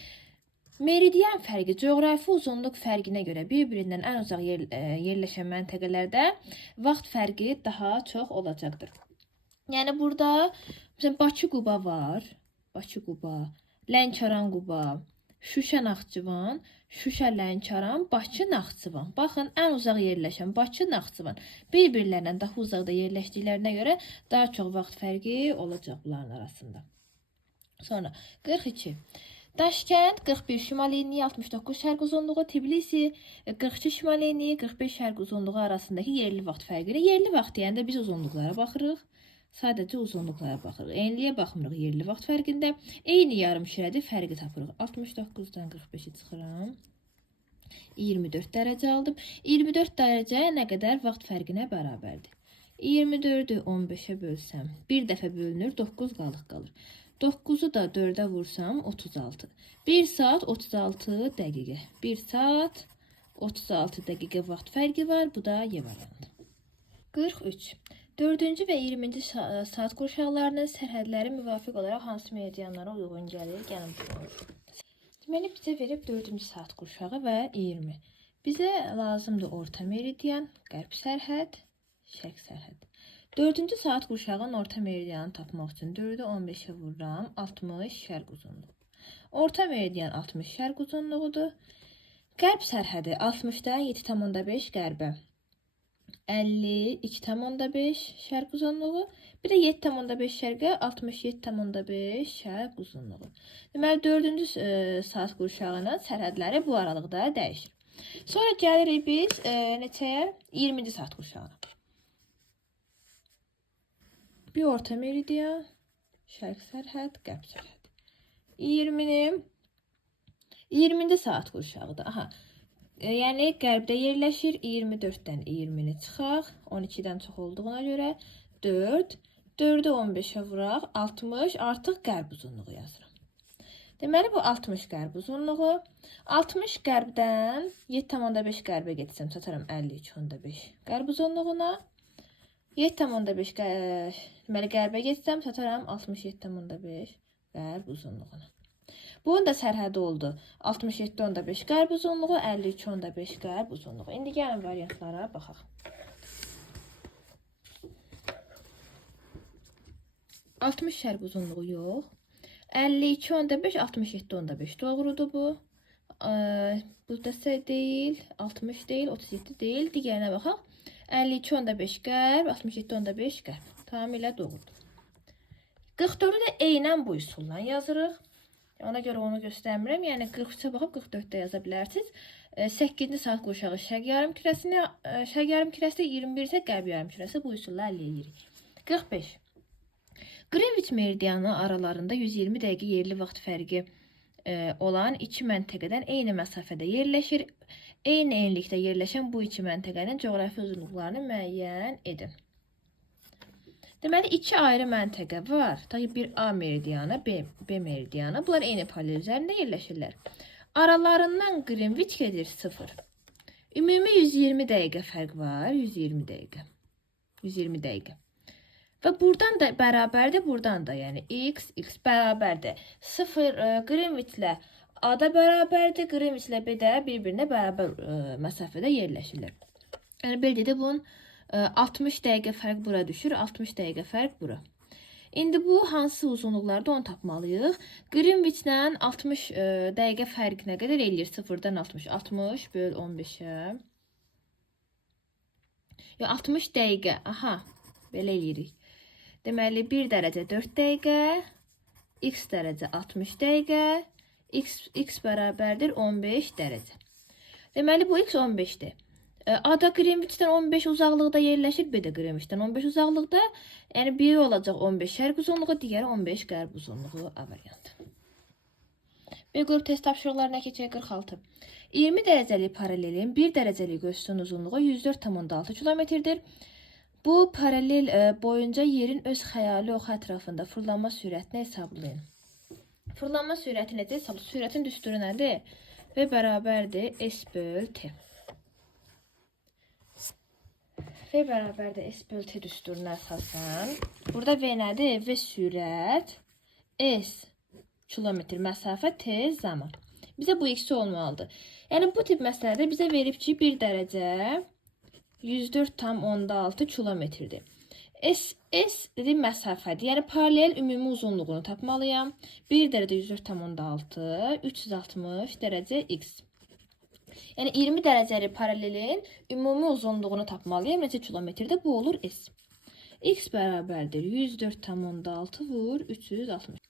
Meridian fərqi coğrafi uzunluq fərqinə görə bir-birindən ən uzaq yerləşən məntəqələrdə vaxt fərqi daha çox olacaqdır. Yəni burada məsələn Bakı-Quba var. Bakı-Quba, Lənkəran-Quba, Şuşa-Naxçıvan, Şuşa-Lənkəran, Bakı-Naxçıvan. Baxın, ən uzaq yerləşən Bakı-Naxçıvan bir-birlərindən daha uzaqda yerləşdiklərinə görə daha çox vaxt fərqi olacaq bunların arasında. Sonra 42. Daşkənd 41 şimal enliyi, 69 şərq uzunluğu, Tbilisi 42 şimal enliyi, 45 şərq uzunluğu arasındakı yerli vaxt fərqi. Yerli vaxt deyəndə biz uzunluqlara baxırıq. Sadəcə uzunluqlara baxırıq. Enliyə baxmırıq yerli vaxt fərqində. Eyni yarımşürədə fərqi tapırıq. 69-dan 45-i çıxıram. 24 dərəcə aldım. 24 dərəcə nə qədər vaxt fərqinə bərabərdir? 24-ü 15-ə bölsəm, bir dəfə bölünür, 9 qalıq qalır. 9'u da 4'e vursam 36. 1 saat 36 dəqiqə. 1 saat 36 dəqiqə vaxt fərqi var. Bu da Y variantı. 43. 4-cü və 20-ci saat qurşaqlarının sərhədləri müvafiq olaraq hansı meridianlara uyğun gəlir? Gəlin bunu. Deməli bizə verib 4-cü saat qurşağı və 20. Bizə lazımdır orta meridian, qərb sərhəd, şərq sərhəd. 4-cü saat qurşağının orta meridianı tapmaq üçün 4'ü 15'e vururam. 60 şərq uzunluğu. Orta meridian 60 şərq uzunluğudur. Qərb sərhədi 60'dan 7,5 qərbə. 52,5 şərq uzunluğu. Bir də 7,5 şərqə 67,5 şərq uzunluğu. Deməli 4-cü saat qurşağının sərhədləri bu aralıqda dəyişir. Sonra gəlirik biz neçəyə? 20-ci saat qurşağına. Bir orta meridian, şərq sərhəd, qərb sərhəd. 20-ci saat qurşağıdır. Aha. Yəni qərbdə yerləşir. 24-dən 20-ni çıxaq. 12-dən çox olduğuna görə 4. 4'ü 15'e vuraq. 60 artıq qərb uzunluğu yazıram. Deməli bu 60 qərb uzunluğu. 60 qərbdən 7,5 qərbə getsəm çataram 53,5 qərb uzunluğuna. 7,5 deməli qərbə getsəm çataram 67,5 qərb uzunluğuna. Bunun da sərhədi oldu. 67,5 qərb uzunluğu, 53,5 qərb uzunluğu. İndi gəlin variantlara baxaq. 60 şərq uzunluğu yox. 52,5, 67,5 doğrudur bu. Bu da deyil, 60 deyil, 37 deyil. Digərinə baxaq. 52,5 qərb, 67,5 qərb. Tamamilə doğrudur. 44'ü də eynən bu üsulla yazırıq. Ona görə onu göstərmirəm. Yəni 43'ə baxıb 44'də yaza bilərsiniz. 8-ci saat qurşağı şərq yarımkürəsini, şərq yarımkürəsi 21 isə qərb yarımkürəsi bu üsulla əldə edirik. 45. Greenwich meridianı aralarında 120 dəqiqə yerli vaxt fərqi olan iki məntəqədən eyni məsafədə yerləşir. Eyni enlikdə yerləşən bu iki məntəqənin coğrafi uzunluqlarını müəyyən edin. Deməli, iki ayrı məntəqə var. Tabii bir A meridianı, B meridianı. Bunlar eyni paralel üzərində yerləşirlər. Aralarından Greenwich gedir 0. Ümumi 120 dəqiqə fərq var. 120 dəqiqə. 120 dəqiqə. Və buradan da bərabərdir, buradan da. Yəni x bərabərdir. 0 Greenwich ilə A da bərabərdir. Greenwich ilə B də bir-birinə bərabər məsafədə yerləşirlər. Yəni belə də bunun 60 dəqiqə fərq bura düşür, 60 dəqiqə fərq bura. İndi bu hansı uzunluqlarda onu tapmalıyıq. Greenwich-lə 60 dəqiqə fərq nə qədər eləyir? 0-dan 60. 60 böl 15-ə. 60 dəqiqə. Aha, belə eləyirik. Deməli 1 dərəcə 4 dəqiqə, x dərəcə 60 dəqiqə, x bərabərdir 15 dərəcə. Deməli bu x 15-dir. A da Greenwich'dən 15 uzaqlıqda yerləşir, B də Greenwich'dən 15 uzaqlıqda. Yəni biri olacaq 15 şərq uzunluğu, digəri 15 qərb uzunluğu A variantı. B qrup test tapşırıqlarına keçək 46. 20 dərəcəlik paralelin 1 dərəcəlik ölçüsünün uzunluğu 104,6 kilometrdir. Bu paralel boyunca yerin öz xəyali oxu ətrafında fırlanma sürətini hesablayın. Fırlanma sürəti necə hesablayın? Sürətin düsturu nədir? V bərabərdir S böl T. V bərabərdir S bölü T düsturuna əsasən. Burada V nədir? V sürət, S kilometr məsafə, T zaman. Bizə bu ikisi olmalıdır. Yəni bu tip məsələdə bizə verib ki 1 dərəcə 104,6 kilometrdir. S dediğim məsafədir. Yəni paralel ümumi uzunluğunu tapmalıyam. 1 dərəcə 104,6 360 dərəcə x. Yəni 20 dərəcəli paralelin ümumi uzunluğunu tapmalıyam. Neçə kilometrdə? Bu olur S. X bərabərdir 104,6 vur 360.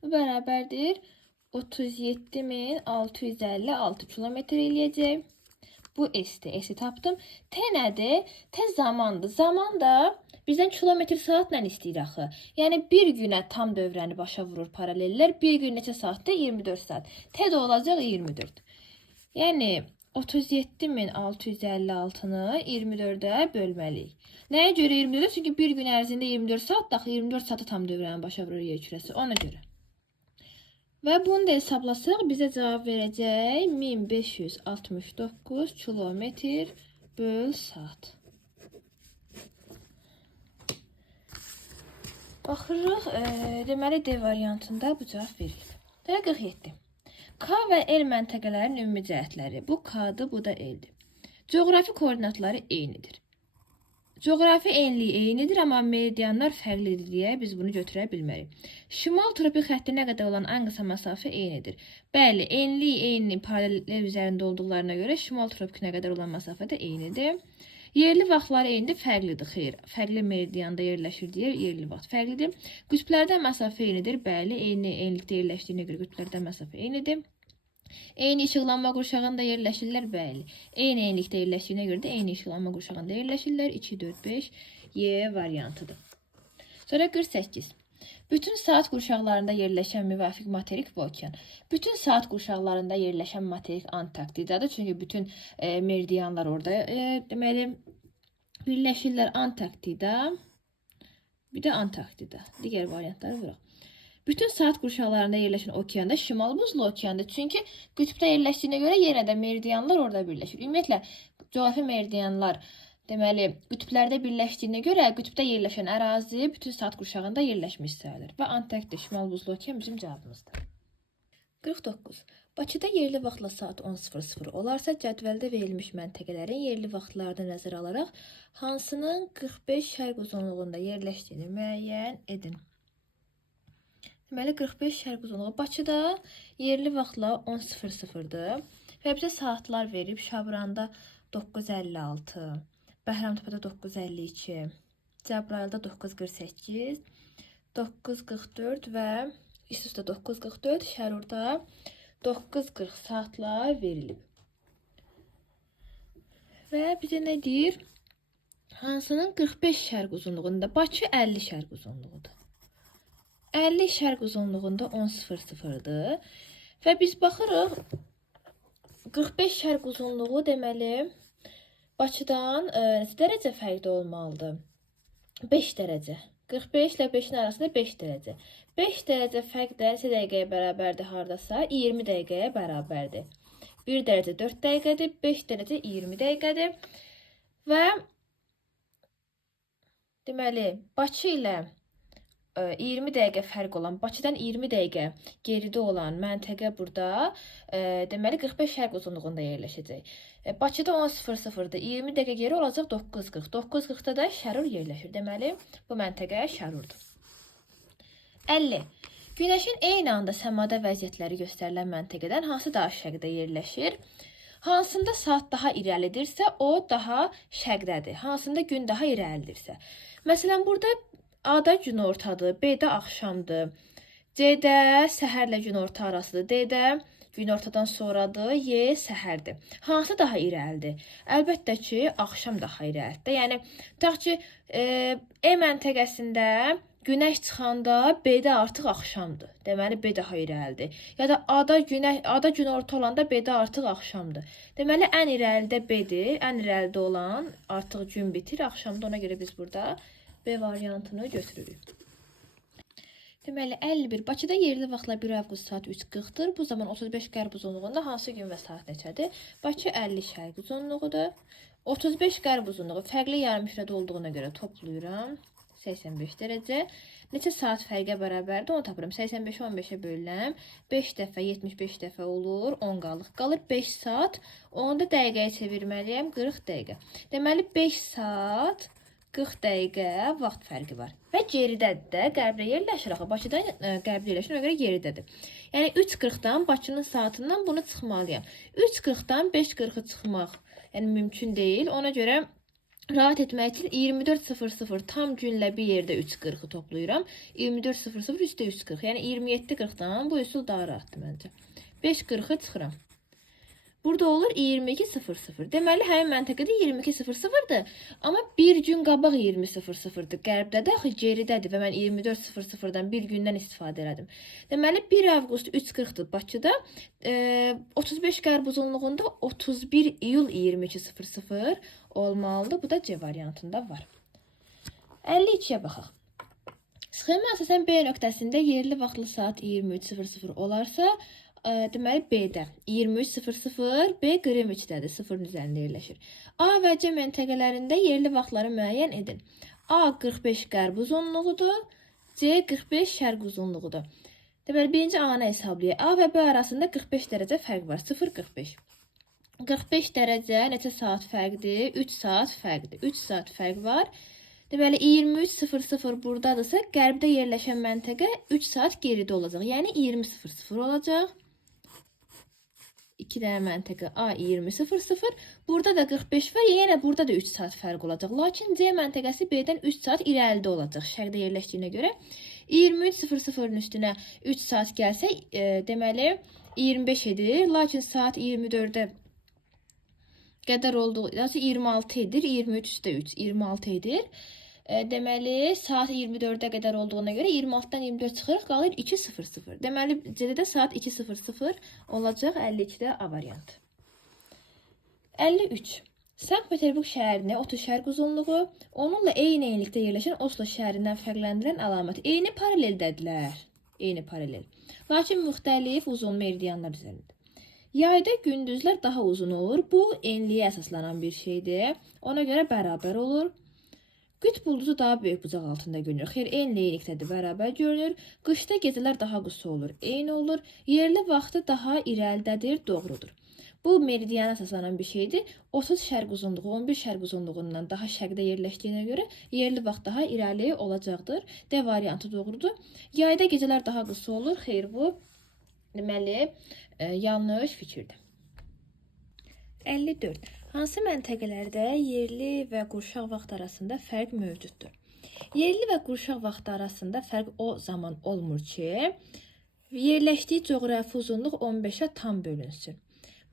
Bu bərabərdir 37.656 kilometr eləyəcək. Bu S'dir. S'i tapdım. T nədir? T zamandır. Zaman da bizdən kilometr saatlə istəyir axı. Yəni bir günə tam dövrəni başa vurur paralellər. Bir gün neçə saatdır? 24 saat. T də olacaq 24. Yəni 37.656-nı 24-ə bölməliyik. Nəyə görə 24? Çünki bir gün ərzində 24 saat, daxı 24 saatı tam dövrəni başa vurur yer kürəsi. Ona görə. Və bunu da hesablasaq bizə cavab verəcək 1569 kilometr böl saat. Baxırıq, deməli D variantında bu cavab verilib. 47. K və L məntəqələrin ümumi cəhətləri. Bu K'dır, bu da L'dir. Coğrafi koordinatları eynidir. Coğrafi enliyi eynidir, amma meridianlar fərqlidir deyə biz bunu götürə bilmərik. Şimal tropik xəttinə qədər olan ən qısa məsafə eynidir. Bəli, enliyi eyni paralellər üzərində olduqlarına görə şimal tropikinə qədər olan məsafə də eynidir. Yerli vaxtları eynidir, fərqlidir. Xeyr, fərqli meridianda yerləşir deyə yerli vaxt fərqlidir. Qütblərdən məsafə eynidir. Bəli, eyni enlikdə yerləşdiyinə görə qütblərdən məsafə eynidir. Eyni işıqlanma qurşağında yerləşirlər, bəli. Eyni enlikdə yerləşdiyinə görə də eyni işıqlanma qurşağında yerləşirlər. 2, 4, 5 Y variantıdır. Sonra 48. Bütün saat qurşaqlarında yerləşən müvafiq materik və okean. Bütün saat qurşaqlarında yerləşən materik Antarktidadır. Çünki bütün meridianlar orada deməli birləşirlər. Antarktida, bir də Antarktida. Digər variantları vuraq. Bütün saat qurşaqlarında yerləşən okeanda şimal buzlu okeandır. Çünki qütbdə yerləşdiyinə görə yenə də meridianlar orada birləşir. Ümumiyyətlə, coğrafi meridianlar deməli qütblərdə birləşdiyinə görə qütbdə yerləşən ərazi bütün saat qurşağında yerləşmiş sayılır. Və Antarktida, şimal buzlu okean bizim cavabımızdır. 49. Bakıda yerli vaxtla saat 10:00 olarsa, cədvəldə verilmiş məntəqələrin yerli vaxtlarını nəzərə alaraq hansının 45 şərq uzunluğunda yerləşdiyini müəyyən edin. Deməli 45 şərq uzunluğu Bakıda yerli vaxtla 10:00-dır və bizə saatlar verib. Şabranda 9:56, Bəhramtəpədə 9:52, Cəbrayılda 9:48, 9:44 və üst-üstə 9:44, Şərurda 9:40 saatlar verilib. Və bizə nə deyir? Hansının 45 şərq uzunluğunda? Bakı 50 şərq uzunluğudur. 50 şərq uzunluğunda 10:00-dır. Və biz baxırıq 45 şərq uzunluğu deməli Bakıdan neçə dərəcə fərqli olmalıdır? 5 dərəcə. 45 ilə 5-in arasında 5 dərəcə. 5 dərəcə fərq də neçə dəqiqəyə bərabərdir hardasa? 20 dəqiqəyə bərabərdir. 1 dərəcə 4 dəqiqədir, 5 dərəcə 20 dəqiqədir. Və deməli Bakı ilə 20 dəqiqə fərq olan, Bakıdan 20 dəqiqə geridə olan məntəqə burada deməli 45 şərq uzunluğunda yerləşəcək. Bakıda 10:00-dır, 20 dəqiqə geri olacaq 9:40. 9:40-da da Şərur yerləşir. Deməli bu məntəqə Şərurdur. 50. Günəşin eyni anda səmada vəziyyətləri göstərilən məntəqədən hansı daha şərqdə yerləşir? Hansında saat daha irəlidirsə, o daha şərqdədir. Hansında gün daha irəlidirsə. Məsələn, burada A-da günortadır, B-də axşamdır, C-də səhərlə günorta arasıdır, D-də günortadan sonradır, Y səhərdir. Hansı daha irəlidir? Əlbəttə ki, axşam daha irəlidir. Yəni, tutaq ki, E məntəqəsində günəş çıxanda B-də artıq axşamdır. Deməli, B daha irəlidir. Ya da A-da günorta olanda B-də artıq axşamdır. Deməli, ən irəlidə B-dir, ən irəlidə olan artıq gün bitir, axşamda. Ona görə biz burada B variantını götürürük. Deməli 51 Bakıda yerli vaxtla 1 avqust saat 3:40-dır. Bu zaman 35 qərb uzunluğunda hansı gün və saat neçədir? Bakı 50 şərq uzunluğudur. 35 qərb uzunluğu fərqli yarımkürədə olduğuna görə toplayıram. 85 dərəcə. Neçə saat fərqə bərabərdir? Onu tapıram. 85-i 15-ə bölürəm. 5 dəfə 75 dəfə olur. 10 qalır. Qalır 5 saat. Onu da dəqiqəyə çevirməliyəm. 40 dəqiqə. Deməli 5 saat 40 dəqiqə vaxt fərqi var. Və geridədir də, qərbdə yerləşir axı. Bakıdan qərbdə yerləşir, ona görə geridədir. Yəni 3:40-dan Bakının saatından bunu çıxmalıyam. 3:40-dan 5:40-ı çıxmaq yəni mümkün deyil. Ona görə rahat etmək üçün 24:00 tam günlə bir yerdə 3:40-ı toplayıram. 24:00 üstə 3:40. Yəni 27:40-dan bu üsul daha rahatdır məncə. 5:40-ı çıxıram. Burada olur 22:00. Deməli, həmin məntəqədə 22:00-dır. Amma bir gün qabaq 20:00-dır. Qərbdə də axı geridədir və mən 24:00-dan bir gündən istifadə elədim. Deməli, 1 avqust 3:40-dır Bakıda. 35 qərb uzunluğunda 31 iyul 22:00 olmalıdır. Bu da C variantında var. 52-yə baxaq. Sxema əsasən B nöqtəsində yerli vaxtlı saat 23:00 olarsa, deməli B-də 23:00, B Qrimviçdədir, 0-ın üzərində yerləşir. A və C məntəqələrində yerli vaxtları müəyyən edin. A 45 qərb uzunluğudur, C 45 şərq uzunluğudur. Deməli, birinci A-nı hesablayaq. A və B arasında 45 dərəcə fərq var, 0-45. 45 dərəcə neçə saat fərqdir? 3 saat fərqdir. 3 saat fərq var. Deməli 23:00 buradadırsa, qərbdə yerləşən məntəqə 3 saat geridə olacaq. Yəni 20:00 olacaq. 2 dənə məntəqə A 20:00. Burada da 45 var. Yəni burada da 3 saat fərq olacaq. Lakin C məntəqəsi B-dən 3 saat irəlidə olacaq şərqdə yerləşdiyinə görə. 23:00-ın üstünə 3 saat gəlsə, deməli 25 edir. Lakin saat 24-də qədər olduğu, yəni 26 edir, 23 üstə 3, 26 edir. Deməli, saat 24-də qədər olduğuna görə 26-dan 24 çıxırıq, qalır 2:00. Deməli, C-də saat 2:00 olacaq, 52-də A variantı. 53. Sankt-Peterburq şəhərini 30 şərq uzunluğu, onunla eyni enlikdə yerləşən Oslo şəhərindən fərqləndirən əlamət. Eyni paraleldədirlər. Eyni paralel. Lakin müxtəlif uzun meridianlar üzərində. Yayda gündüzlər daha uzun olur. Bu, enliyə əsaslanan bir şeydir. Ona görə bərabər olur. Qütb ulduzu daha böyük bucaq altında görünür. Xeyr, eyni enlikdədir, bərabər görünür. Qışda gecələr daha qısa olur, eyni olur. Yerli vaxtı daha irəlidədir, doğrudur. Bu, meridiyana əsaslanan bir şeydir. 30 şərq uzunluğu, 11 şərq uzunluğundan daha şərqdə yerləşdiyinə görə yerli vaxt daha irəli olacaqdır. D variantı doğrudur. Yayda gecələr daha qısa olur. Xeyr, bu deməli yanlış fikirdir. 54. Hansı məntəqələrdə yerli və qurşaq vaxt arasında fərq mövcuddur? Yerli və qurşaq vaxtı arasında fərq o zaman olmur ki, yerləşdiyi coğrafi uzunluq 15-ə tam bölünsün.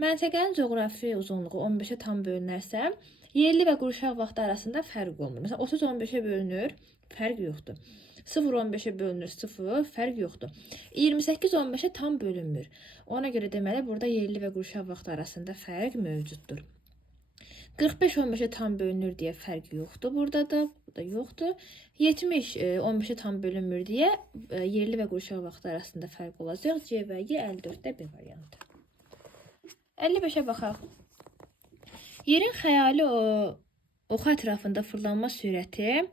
Məntəqənin coğrafi uzunluğu 15-ə tam bölünərsə, yerli və qurşaq vaxtı arasında fərq olmur. Məsələn, 30 15-ə bölünür, fərq yoxdur. 0 15-ə bölünür, 0, fərq yoxdur. 28 15-ə tam bölünmür. Ona görə deməli, burada yerli və qurşaq vaxtı arasında fərq mövcuddur. 45 15-ə tam bölünür deyə fərq yoxdur burada da, burada yoxdur. 70 15-ə tam bölünmür deyə yerli və qurşaq vaxtı arasında fərq olacaq. C və Y 54-də B variantı. 55-ə baxaq. Yerin xəyali oxu ətrafında fırlanma sürəti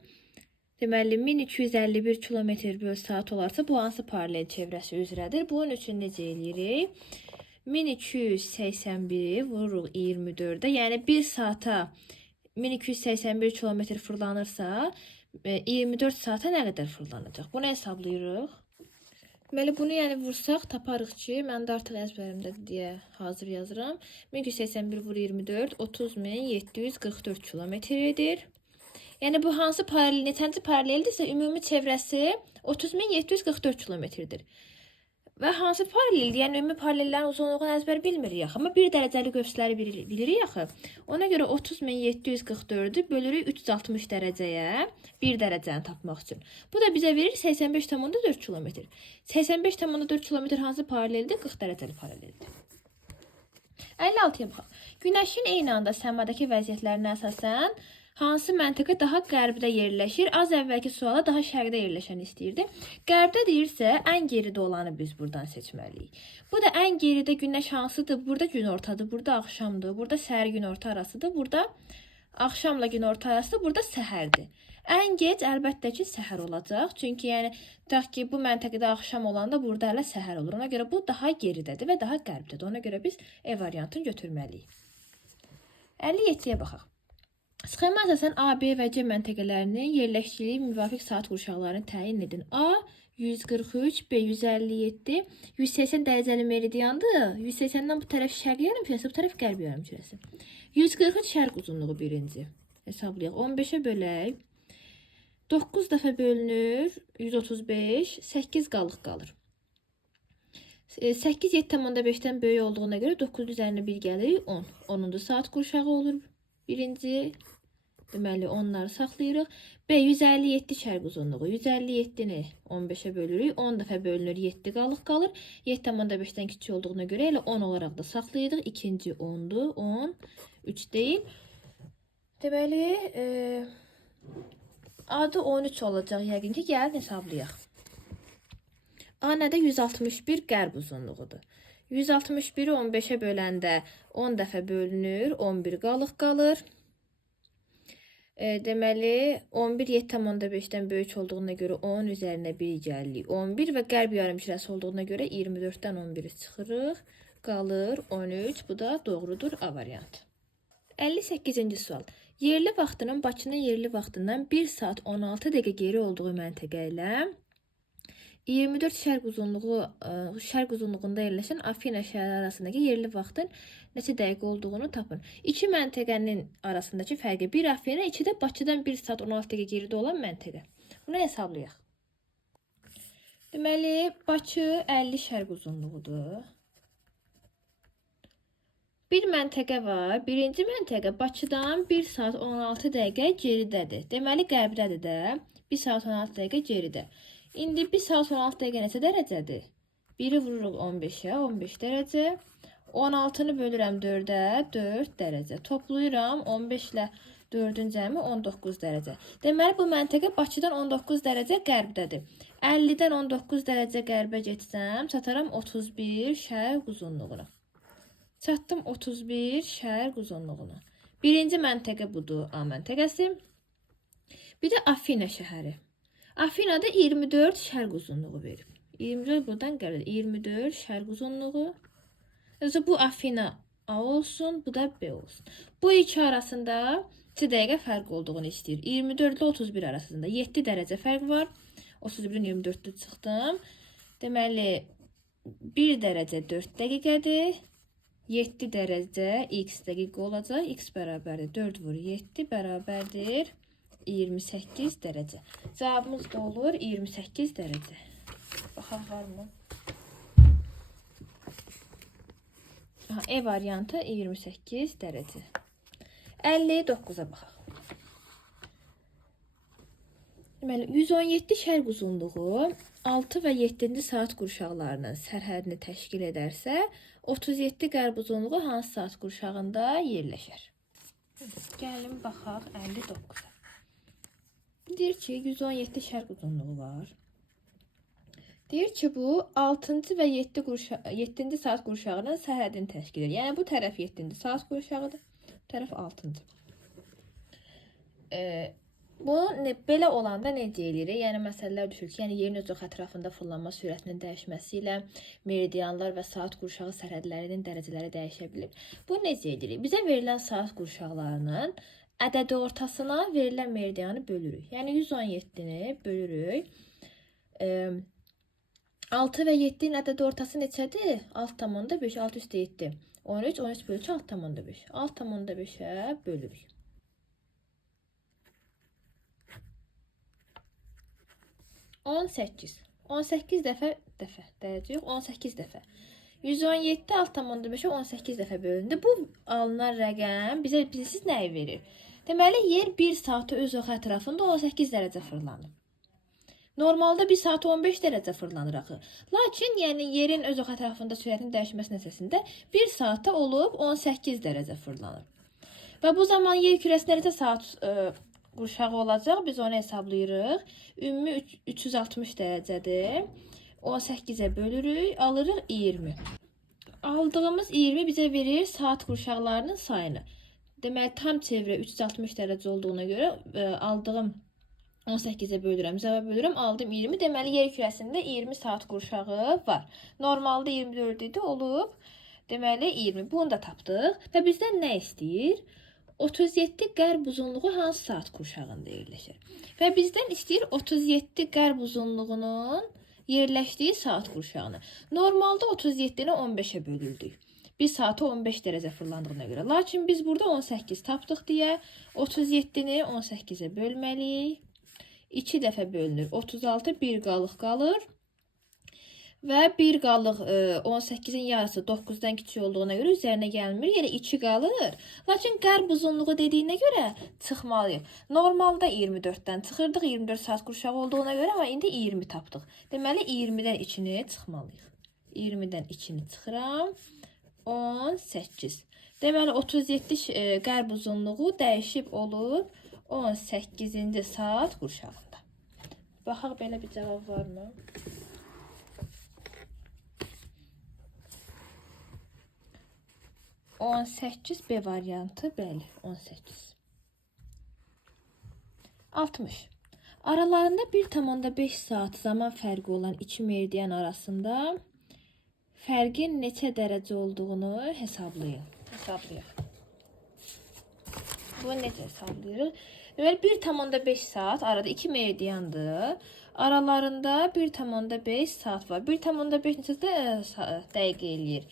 deməli 1251 km/saat olarsa, bu hansı paralel çevrəsi üzrədir? Bunun üçün necə eləyirik? 1281-i vururuq 24-də, yəni 1 saata 1281 km fırlanırsa, 24 saata nə qədər fırlanacaq? Bunu hesablayırıq. Deməli, bunu yəni vursaq, taparıq ki, mən də artıq əzbərimdədir deyə hazır yazıram. 1281 vur 24, 30.744 km edir. Yəni, bu hansı paralel, neçənci paraleldirsə, ümumi çevrəsi 30.744 km-dir. Və hansı paralel, yəni ümumi paralellərin uzunluğunu əzbər bilmirik axı. Amma 1 dərəcəli göstəriləri bilirik axı. Ona görə 30.744-ü bölürük 360 dərəcəyə 1 dərəcəni tapmaq üçün. Bu da bizə verir 85,4 km. 85,4 km hansı paraleldir? 40 dərəcəli paraleldir. 56-ya baxaq. Günəşin eyni anda səmadakı vəziyyətlərinə əsasən Hansı məntəqə daha qərbdə yerləşir? Az əvvəlki suala daha şərqdə yerləşəni istəyirdi. Qərbdə deyirsə, ən geridə olanı biz buradan seçməliyik. Bu da ən geridə günəş hansıdır? Burada günortadır, burada axşamdır, burada səhər günorta arasıdır, burada axşamla günorta arasıdır, burada səhərdir. Ən gec əlbəttə ki, səhər olacaq. Çünki yəni tutaq ki, bu məntəqədə axşam olanda burada hələ səhər olur. Ona görə bu daha geridədir və daha qərbdədir. Ona görə biz E variantını götürməliyik. 57-yə baxaq. Sxema əsasən A, B və C məntəqələrinin yerləşdiyi müvafiq saat qurşaqlarını təyin edin. A 143, B 157, 180 dərəcəli meridiandır. 180-dən bu tərəf şərq yarımkürəsi, bu tərəf qərb yarımkürəsi. 143 şərq uzunluğu birinci. Hesablayaq. 15-ə bölək. 9 dəfə bölünür. 135, 8 qalıq qalır. 8 7,5-dən böyük olduğuna görə 9 üzərinə 1 gəlir 10. 10-cu saat qurşağı olur. Birinci, deməli onları saxlayırıq. B 157 şərq uzunluğu. 157-ni 15-ə bölürük. 10 dəfə bölünür, 7 qalıq qalır. 7,5-dən kiçik olduğuna görə elə 10 olaraq da saxlayırıq. İkinci 10-dur. 10, 3 deyil. Deməli, adı 13 olacaq yəqin ki, gəlin hesablayaq. A nədə 161 qərb uzunluğudur. 161-i 15-ə böləndə 10 dəfə bölünür, 11 qalıq qalır. Deməli, 11 7,5-dən böyük olduğuna görə 10 üzərinə 1 gəlir. 11 və qərb yarımkürəsi olduğuna görə 24-dən 11-i çıxırıq. Qalır 13. Bu da doğrudur A variantı. 58-ci sual. Yerli vaxtının Bakının yerli vaxtından 1 saat 16 dəqiqə geri olduğu məntəqə ilə 24 şərq uzunluğunda yerləşən Afina şəhəri arasındakı yerli vaxtın neçə dəqiqə olduğunu tapın. İki məntəqənin arasındakı fərqi. Bir Afina, iki də Bakıdan 1 saat 16 dəqiqə geridə olan məntəqə. Bunu hesablayaq. Deməli, Bakı 50 şərq uzunluğudur. Bir məntəqə var. Birinci məntəqə Bakıdan 1 saat 16 dəqiqə geridədir. Deməli, qərbdədir də. 1 saat 16 dəqiqə geridə. İndi 1 saat 16 dəqiqə neçə dərəcədir? 1-i vururuq 15-ə, 15 dərəcə. 16-nı bölürəm 4-ə, 4 dərəcə. Toplayıram 15 ilə 4-ün cəmi 19 dərəcə. Deməli, bu məntəqə Bakıdan 19 dərəcə qərbdədir. 50-dən 19 dərəcə qərbə getsəm, çataram 31 şərq uzunluğuna. Çatdım 31 şərq uzunluğuna. Birinci məntəqə budur, A məntəqəsi. Bir də Afina şəhəri. Afinada 24 şərq uzunluğu verir. 24 buradan gəlir. 24 şərq uzunluğu. Bu Afina A olsun, bu da B olsun. Bu iki arasında 2 dəqiqə fərq olduğunu istəyir. 24 ilə 31 arasında 7 dərəcə fərq var. 31-in 24-də çıxdım. Deməli, 1 dərəcə 4 dəqiqədir. 7 dərəcə x dəqiqə olacaq. X bərabərdir 4 vur 7 bərabərdir 28 dərəcə. Cavabımız da olur 28 dərəcə. Baxaq varmı? E variantı 28 dərəcə. 59-a baxaq. Deməli, 117 şərq uzunluğu 6 və 7-ci saat qurşaqlarının sərhədini təşkil edərsə, 37 qərb uzunluğu hansı saat qurşağında yerləşər? Gəlin baxaq 59-a. Deyir ki, 117 şərq uzunluğu var. Deyir ki, bu 6-cı və 7-ci saat qurşağının sərhədini təşkil edir. Yəni, bu tərəf 7-ci saat qurşağıdır, bu tərəf 6-cı. Bu, belə olanda necə edirik? Yəni, məsələlər düşür ki, yəni, yerin öz ətrafında fırlanma sürətinin dəyişməsi ilə meridianlar və saat qurşağı sərhədlərinin dərəcələri dəyişə bilir. Bu, necə edirik? Bizə verilən saat qurşaqlarının ədədi ortasına verilən meridianı bölürük. Yəni 117-ni bölürük. 6 və 7-nin ədədi ortası neçədir? 6,5, 6 üstə 7. 13, 13 bölü 2, 6,5. 6,5-ə bölürük. 18. 18 dəfə deyəcəyik. 18 dəfə. 117 6,5-ə 18 dəfə bölündü. Bu alınan rəqəm bizə siz nəyi verir? Deməli, yer 1 saatı öz oxu ətrafında 18 dərəcə fırlanır. Normalda 1 saat 15 dərəcə fırlanır axı. Lakin, yəni yerin öz oxu ətrafında sürətin dəyişməsi nəticəsində 1 saata olub 18 dərəcə fırlanır. Və bu zaman yer kürəsində neçə saat qurşağı olacaq? Biz onu hesablayırıq. Ümumi 360 dərəcədir. 18-ə bölürük, alırıq 20. Aldığımız 20 bizə verir saat qurşaqlarının sayını. Deməli, tam çevrə 360 dərəcə olduğuna görə aldığım 18-ə bölürəm, zəvə bölürəm, aldım 20. Deməli, yer kürəsində 20 saat qurşağı var. Normalda 24 idi, olub. Deməli, 20. Bunu da tapdıq. Və bizdən nə istəyir? 37 qərb uzunluğu hansı saat qurşağında yerləşir? Və bizdən istəyir 37 qərb uzunluğunun yerləşdiyi saat qurşağını. Normalda 37-ni 15-ə bölürdük. Bir saatı 15 dərəcə fırlandığına görə. Lakin biz burada 18 tapdıq deyə 37-ni 18-ə bölməliyik. 2 dəfə bölünür. 36 bir qalıq qalır. Və bir qalıq 18-in yarısı 9-dan kiçik olduğuna görə üzərinə gəlmir. Yəni 2 qalır. Lakin qərb uzunluğu dediyinə görə çıxmalıyıq. Normalda 24-dən çıxırdıq. 24 saat qurşağı olduğuna görə, amma indi 20 tapdıq. Deməli 20-dən 2-ni çıxmalıyıq. 20-dən 2-ni çıxıram. 18. Deməli 37 qərb uzunluğu dəyişib olur 18-ci saat qurşağında. Baxaq belə bir cavab varmı? On 18 B variantı, bəli, 18. 60. Aralarında 1,5 saat zaman fərqi olan iki meridian arasında fərqin neçə dərəcə olduğunu hesablayın. Bunu necə hesablayırıq? Deməli, 1,5 saat arada iki meridiandır. Aralarında 1,5 saat var. 1,5 neçə dəqiqə eləyir?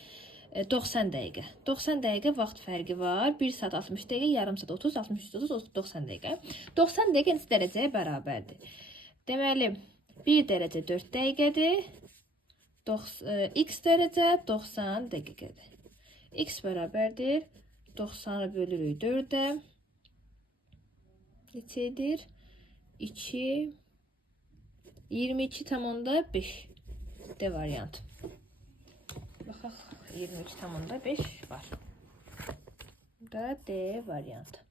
90 dəqiqə. 90 dəqiqə vaxt fərqi var. 1 saat 60 dəqiqə, yarım saat 30, 60, 30, 90 dəqiqə. 90 dəqiqə neçə dərəcəyə bərabərdir? Deməli, 1 dərəcə 4 dəqiqədir. X dərəcə 90 dəqiqədir. X bərabərdir. 90-ı bölürük 4-ə. Neçədir? 2, 22,5 D variantı. Baxaq, 22,5 var. Bu da D variantı.